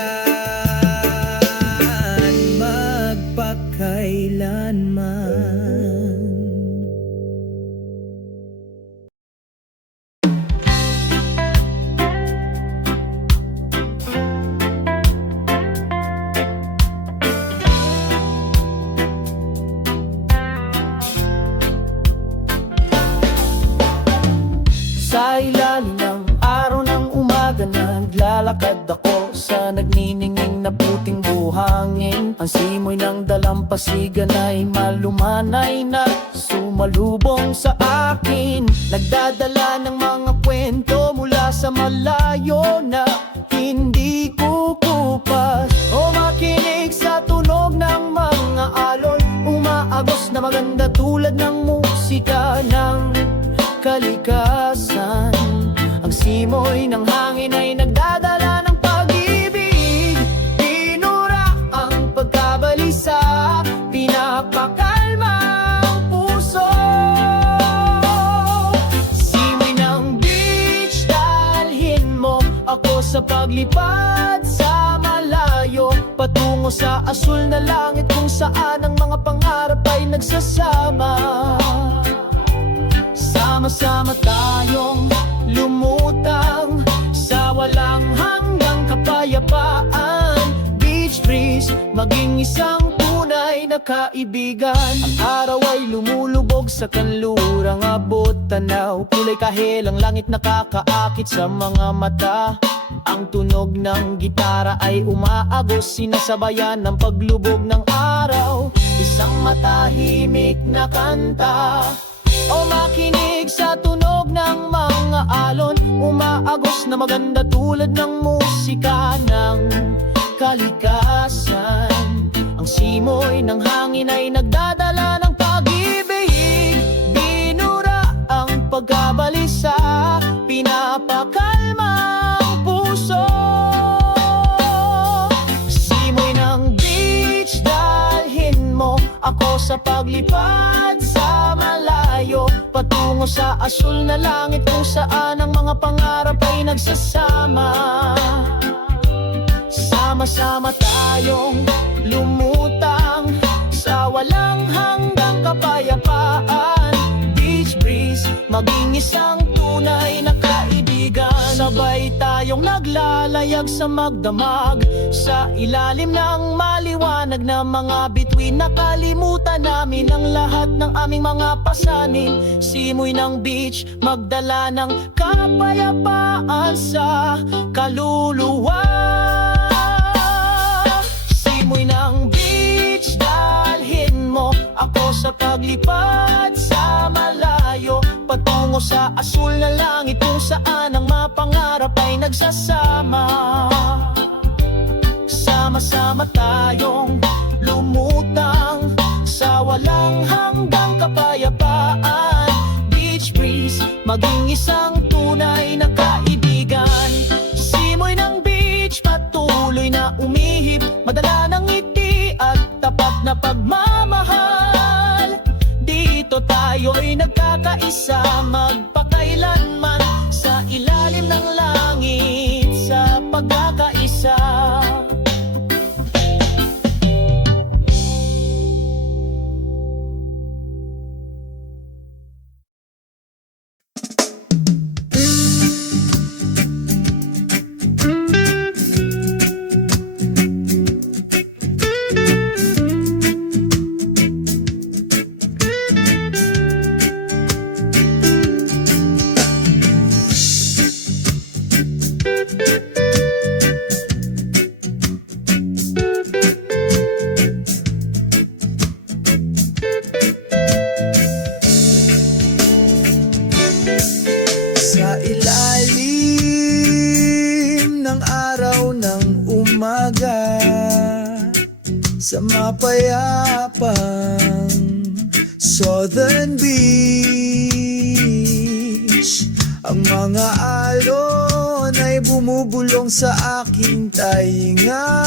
magpakailanman. Sa ilalim ng araw ng umaga, naglalakad ako sa nagniningning na puting buhangin. Ang simoy ng dalampasigan ay malumanay na sumalubong sa akin, nagdadala ng mga kwento mula sa malayo na hindi kukupas. O makinig sa tunog ng mga alon, umaagos na maganda tulad ng musika ng kalikasan. Ang simoy ng hangin ay nagdadala ng pag-ibig, pinura ang pagkabalisa, pinapakalma ang puso. Simoy ng beach, dalhin mo ako sa paglipad sa malayo, patungo sa asul na langit kung saan ang mga pangarap ay nagsasama. Sama-sama tayong lumutang sa walang hanggang kapayapaan. Beach breeze, maging isang tunay na kaibigan. Ang araw ay lumulubog sa kanlurang abot tanaw, kulay kahel ang langit nakakaakit sa mga mata. Ang tunog ng gitara ay umaagos, sinasabayan ng paglubog ng araw, isang matahimik na kanta. O makinig sa tunog ng mga alon, umaagos na maganda tulad ng musika ng kalikasan. Ang simoy ng hangin ay nagdadala ng pag-ibig, binura ang pagkabalisa, pinapakalma ang puso. Simoy ng beach, dalhin mo ako sa paglipad sa malayo, patungo sa asul na langit kung saan ang mga pangarap ay nagsasama. Sama-sama tayong lumutang sa walang hanggang kapayapaan. Beach breeze, maging isang tulad tunay na kaibigan. Sabay tayong naglalayag sa magdamag, sa ilalim ng maliwanag na mga bituin. Nakalimutan namin ang lahat ng aming mga pasanin. Simoy ng beach, magdala ng kapayapaan sa kaluluwa. Simoy ng beach, dalhin mo ako sa paglipad sa malayo, patungo sa asul na langit, kung saan ang mapangarap ay nagsasama. Sama-sama tayong lumutang sa walang hanggang kapayapaan. Beach breeze, maging isang tunay na kaibigan. Simoy ng beach, patuloy na umihip, madala ng ngiti at tapat na pagmamahal. Dito tayo'y nagkakaisa, magpakailanman sa ilalim ng langit, sa pagkakaisa. Sa ilalim ng araw ng umaga, sa mapayapang Southern Beach, ang mga alon ay bumubulong sa aking tainga,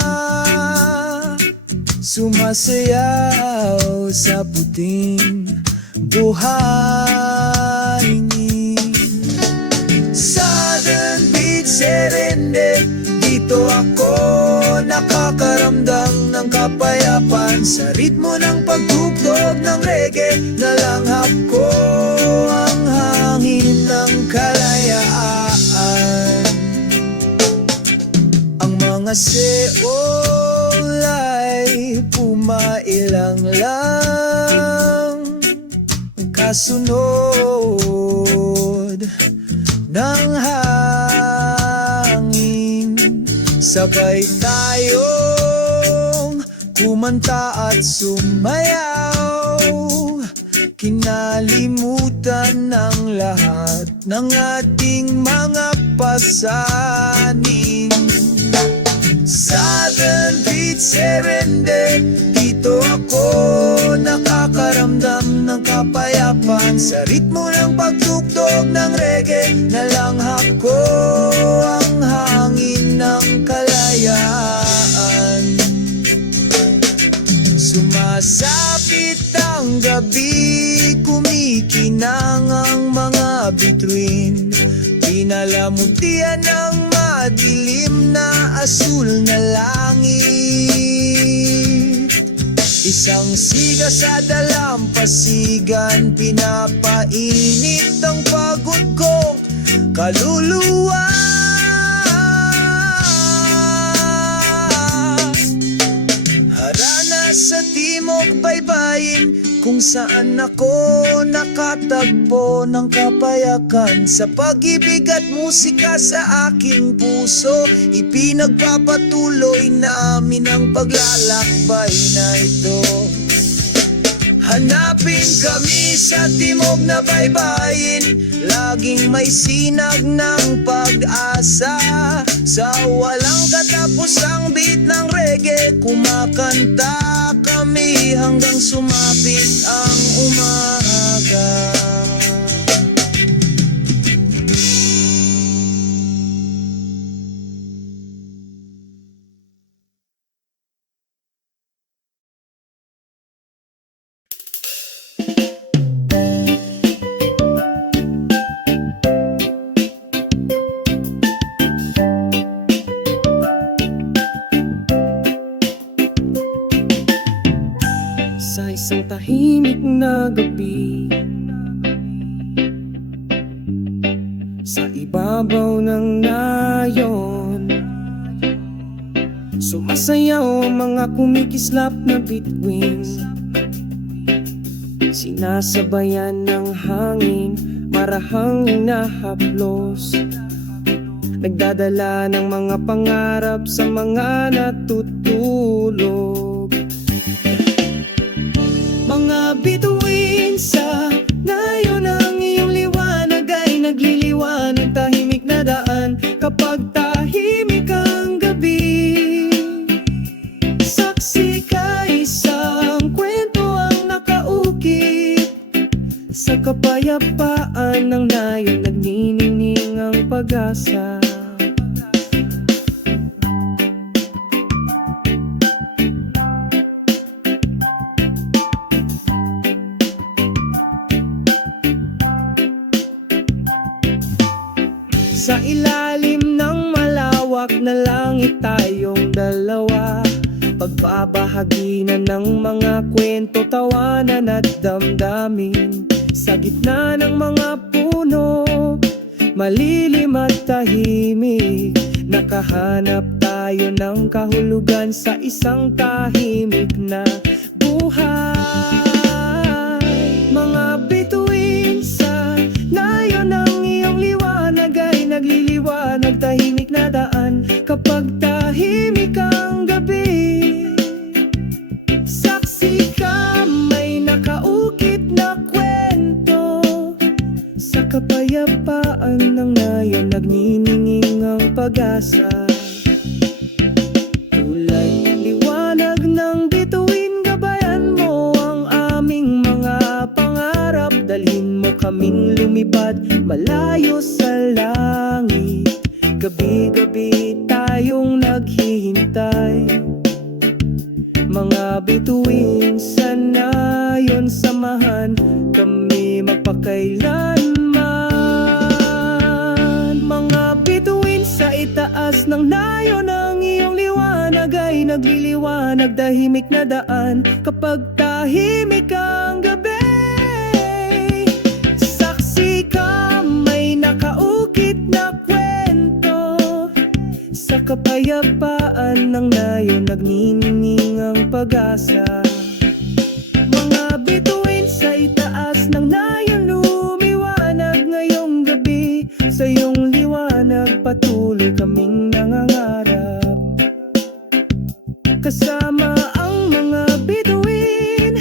sumasayaw sa puting buhangin. Southern Beach, Serendip, dito ako nakakaramdam ng kapayapaan. Sa ritmo ng pagtugtog ng reggae, nalanghap ko ang hangin ng kalayaan. Ang mga seol ay pumailang lang, kasunod ng hangin. Sabay tayong kumanta at sumayaw, kinalimutan ng lahat ng ating mga pasanin. Southern Beach, Serendip, dito ako nakakaramdam ng kapayapaan. Sa ritmo ng pagtugtog ng reggae, nalanghap ko ang hangin ng kalayaan. Sumasapit ang gabi, kumikinang ang mga bituin, pinalamutian ng madilim na asul na langit. Isang siga sa dalampasigan, pinapainit ang pagod kong kaluluwa. Harana sa timog baybayin, kung saan ako nakatagpo ng kapayakan. Sa pag-ibig at musika sa aking puso, ipinagpapatuloy namin ang paglalakbay na ito. Hanapin kami sa timog na baybayin, laging may sinag ng pag-asa. Sa walang katapusang beat ng reggae, kumakanta kami hanggang sumapit ang umaga. Sa isang tahimik na gabi, Sumasayaw ang mga kumikislap na bituin, sinasabayan ng hangin, marahang inahaplos, nagdadala ng mga pangarap sa mga natutulog. Mga bituin sa ngayon, ang iyong liwanag ay nagliliwanag, tahimik na daan kapag tahimik ang gabi. Saksi ka, isang kwento ang nakaukit sa kapayapaan ng nayon, nagniningning ang pag-asa. Sa ilalim ng malawak na langit tayong dalawa, pagbabahagi na ng mga kwento, tawanan at damdamin. Sa gitna ng mga puno, malilim at tahimik, nakahanap tayo ng kahulugan sa isang tahimik na buhay. Mga bituin sa nayon, ang iyong liwanag ay nagliliwanag, tahimik na daan kapag tahimik ang gabi. Saksi ka, may nakaukit na kwento sa kapayapaan ng nayon, nagnininging ang pag-asa. Tulad ng liwanag ng bituin, gabayan mo ang aming mga pangarap, dalhin mo kaming lumipad malayo sa langit. Gabi-gabi tayong naghihintay, mga bituin sa nayon, samahan kami magpakailanman. Mga bituin sa itaas ng nayon, ang iyong liwanag ay nagliliwanag, tahimik na daan kapag tahimik ang gabi. Saksi ka, may nakaukit na kwento sa kapayapaan ng nayon, nagniningning ang pag-asa. Mga bituin sa itaas ng nayon, lumiwanag ngayong gabi, sa iyong liwanag patuloy kaming nangangarap. Kasama ang mga bituin,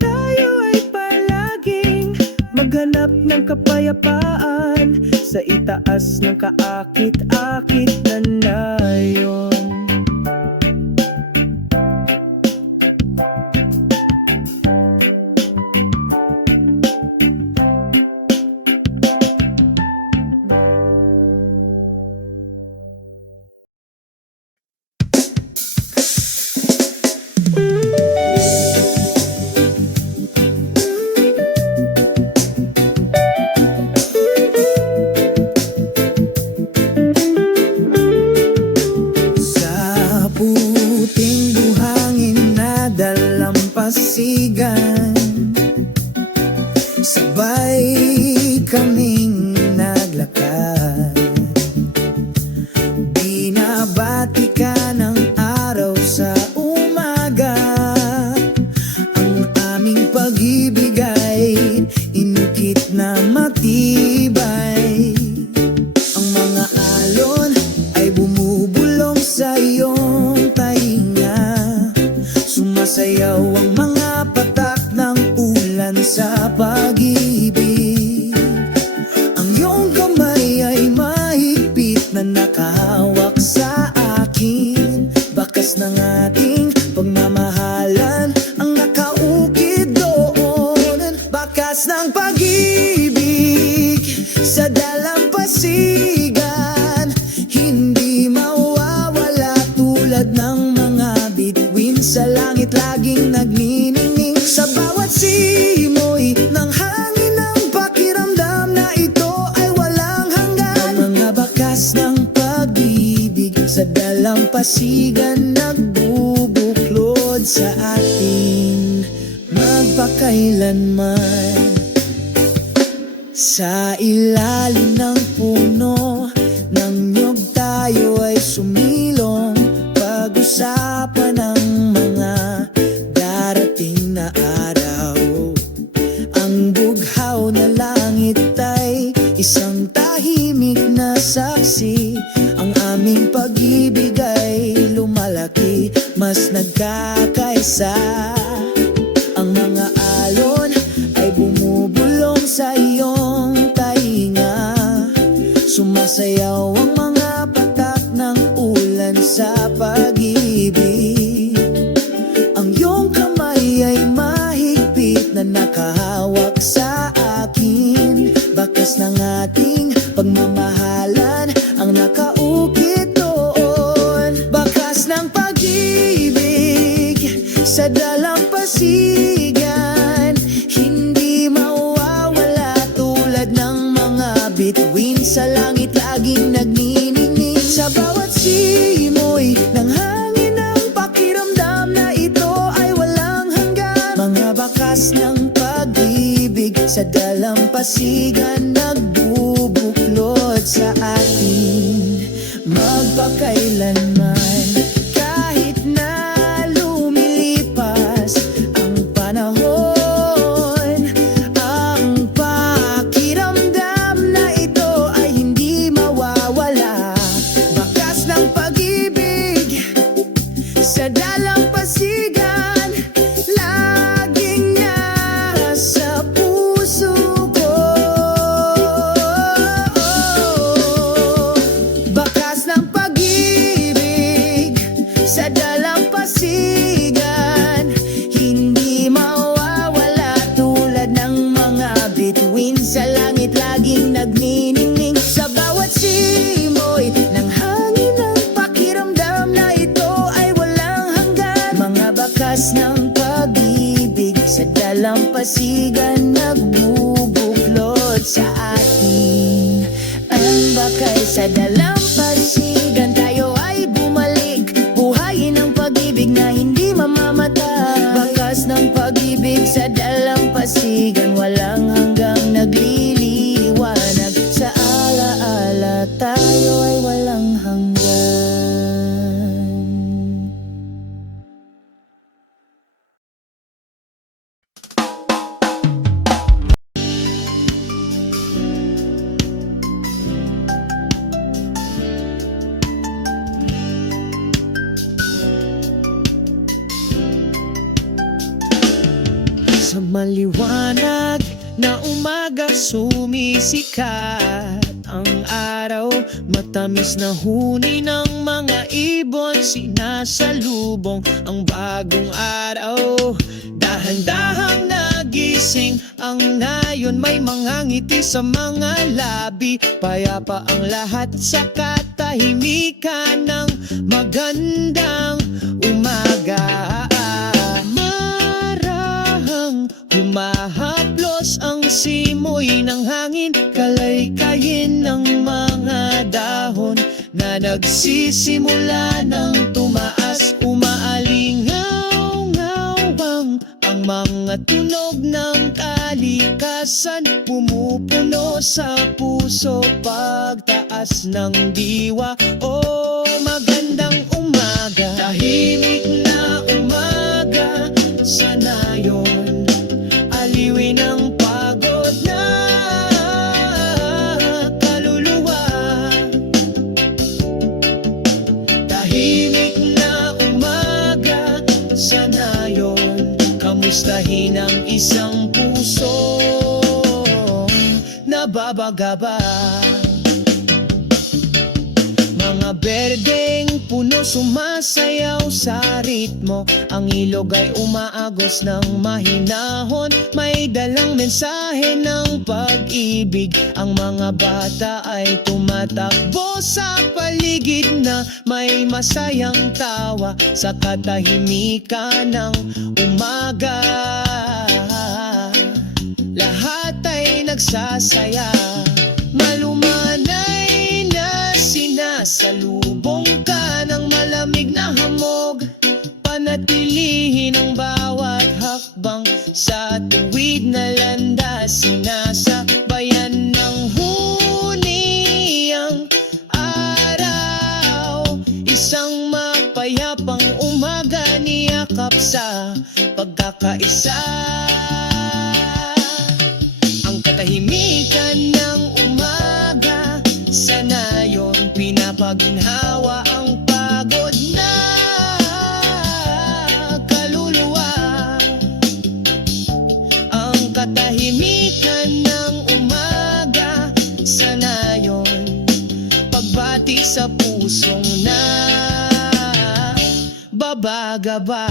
tayo ay palaging maghanap ng kapayapaan sa itaas ng kaakit-akit na nayon. Sa puting buhangin na dalampasigan, sabay kaming naglakad, binabati ka ng araw sa umaga. Ang aming pag-ibig ay inukit na matibay, ang mga alon ay bumubulong sa iyong tainga, sumasayaw ang mga patak ng ulan sa pag-ibig. Ang iyong kamay ay mahigpit na nakahawak sa akin, bakas ng ating pagmamahalan ang nakaukit doon. Bakas ng pag-ibig sa dalampasigan, hindi mawawala, tulad ng mga bituin sa langit, laging nagniningning sa bawat simoy ng hangin, ng pakiramdam na ito ay walang hanggan. Ang mga bakas ng pag-ibig sa dalampasigan, nagbubuklod sa atin magpakailanman. Sa ilalim ng puno ng niyog tayo ay sumilong, pag saksi. Ang aming pag-ibig ay lumalaki, mas nagkakaisa. Ang mga alon ay bumubulong sa iyong tainga. Sumasayaw ang mga patak ng ulan sa pag-ibig. Ang iyong kamay ay mahigpit na nakahawak sa akin. Bakas ng ating pagmamahalan ang nakaukit doon. Bakas ng pag-ibig sa dalampasigan, hindi mawawala tulad ng mga bituin sa langit laging nagniningning. Sa bawat simoy ng hangin ang pakiramdam na ito ay walang hanggan. Mga bakas ng pag-ibig sa dalampasigan nagbubuklod sa atin magpakailanman. Kahit na lumilipas ang panahon, ang pakiramdam na ito ay hindi mawawala. Bakas ng pag-ibig sa dalampasigan, laging nasa puso ko. Bakas ng pag-ibig sa dalampasigan, hindi mawawala tulad ng mga bituin sa langit laging nagniningning. Sa bawat simoy ng hangin ang pakiramdam na ito ay walang hanggan. Mga bakas ng pag-ibig sa dalampasigan nagbubuklod sa atin. Ang bakay sa dalampasigan, tayo ay bumalik. Buhayin ang pag-ibig na hindi mamamatay. Bakas ng pag-ibig sa dalampasigan, walang hanggang nagliliwanag. Sa alaala tayo ay walang hanggan. Sa maliwanag na umaga sumisikat ang araw. Matamis na huni ng mga ibon, sinasalubong ang bagong araw. Dahan-dahang nagising ang nayon, may mga ngiti sa mga labi. Payapa ang lahat sa katahimikan ng magandang umaga. Humahaplos ang simoy ng hangin, kalaykayin ng mga dahon na nagsisimula ng tumaas. Umaalingaw-ngawang ang mga tunog ng kalikasan, pumupuno sa puso pagtaas ng diwa. Oh, magandang umaga, tahimik na umaga sa nayon. Aliwin ang pagod na kaluluwa. Tahimik na umaga sa nayon. Kamustahin ang isang puso nababagaba. Mga berdeng puno sumasayaw sa ritmo. Ang ilog ay umaagos ng mahinahon, may dalang mensahe ng pag-ibig. Ang mga bata ay tumatakbo sa paligid na may masayang tawa sa katahimikan ng umaga. Lahat ay nagsasaya, malumanay na sinasalubong ka ng malamig na hamog. Panatilihin ang bawat hakbang sa tuwid na landas. Sinasabayan ng huni ang araw. Isang mapayapang umaga, niyakap sa pagkakaisa. Ang katahimikan ng umaga sa nayon, Pinapaginhawa ang pagod na kaluluwa. Ang katahimikan ng umaga sa nayon, pagbati sa pusong na babagaba.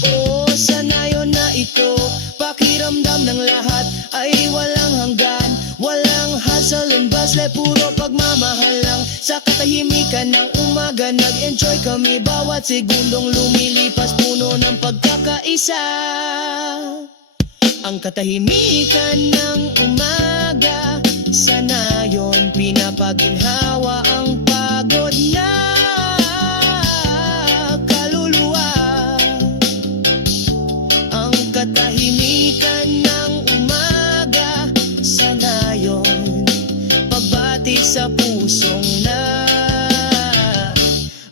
O sa nayon na ito, pakiramdam ng lahat ay walang hanggan. Walang hustle and bustle, puro pagmamahal lang. Sa katahimikan ng umaga, nag-enjoy kami. Bawat segundong lumilipas, puno ng pagkakaisa. Ang katahimikan ng umaga sa nayon, pinapaginhawa ang pagod na kaluluwa. Ang katahimikan ng umaga sa nayon, pagbati sa pusong na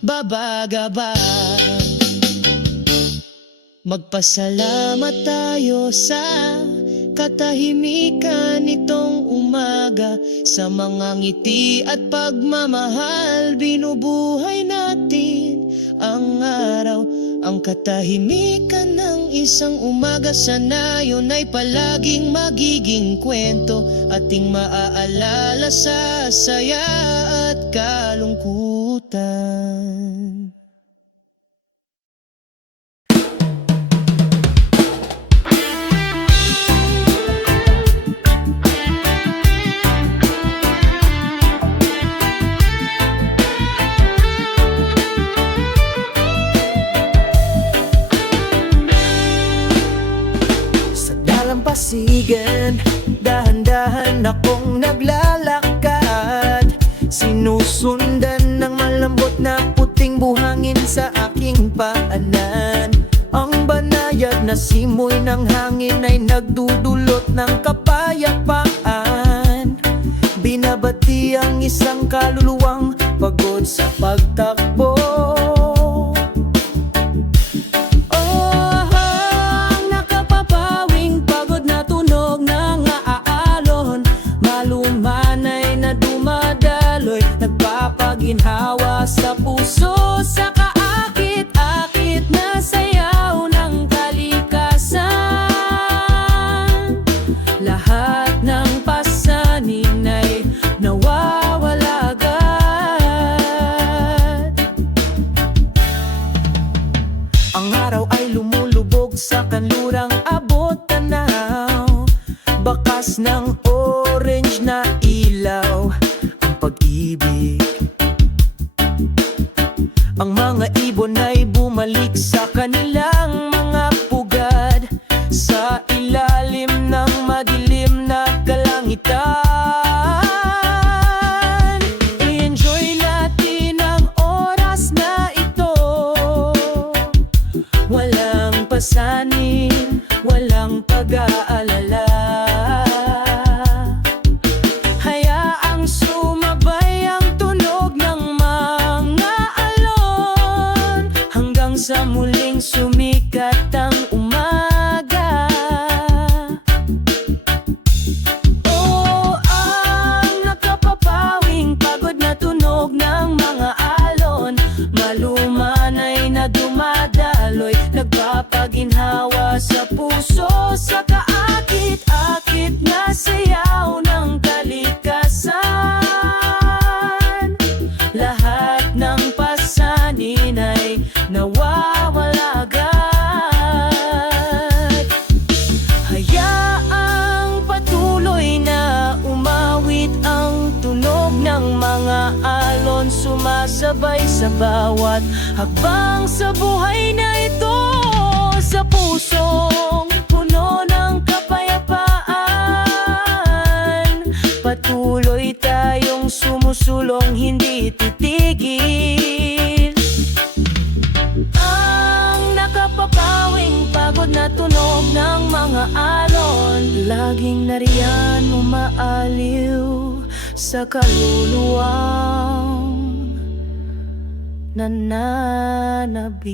babagaba. Magpasalamat tayo sa katahimikan nitong umaga. Sa mga ngiti at pagmamahal, binubuhay natin ang araw. Ang katahimikan ng isang umaga sa nayon ay palaging magiging kwento, ating maaalala sa saya at kalungkutan. Pasigan, dahan-dahan akong naglalakad, sinusundan ng malambot na puting buhangin sa aking paanan. Ang banayad na simoy ng hangin ay nagdudulot ng kapayapaan. Binabati ang isang kaluluwang pagod sa pagtakbo. Ginhawa sa puso, sa kaakit-akit na sayaw ng kalikasan. Lahat ng pasanin ay nawawalagat. Ang araw ay lumulubog sa kanlurang abot tanaw, bakas ng orange na ilaw, ang pag-ibig. Ang mga ibon ay bumalik sa kanilang mga pugad, sa ilalim ng madilim na kalangitan. I-enjoy natin ang oras na ito, walang pasanin, walang pag-aalala. Hayaang sumabay ang tunog ng sa muling sumikat ang umaga. Oh, ang nakapapawing pagod na tunog ng mga alon, malumanay na dumadaloy, nagpapaginhawa sa puso, sa kaakit-akit na sayaw ng kalikasan. Lahat ng pasanin ay nawawalagat. Hayaang patuloy na umawit ang tunog ng mga alon, sumasabay sa bawat hakbang sa buhay na ito. Sa pusong puno ng kapayapaan, patuloy tayong sumusulong, hindi titigil. Napapawing pagod na tunog ng mga alon, laging nariyan umaaliw sa kaluluwang nananabik.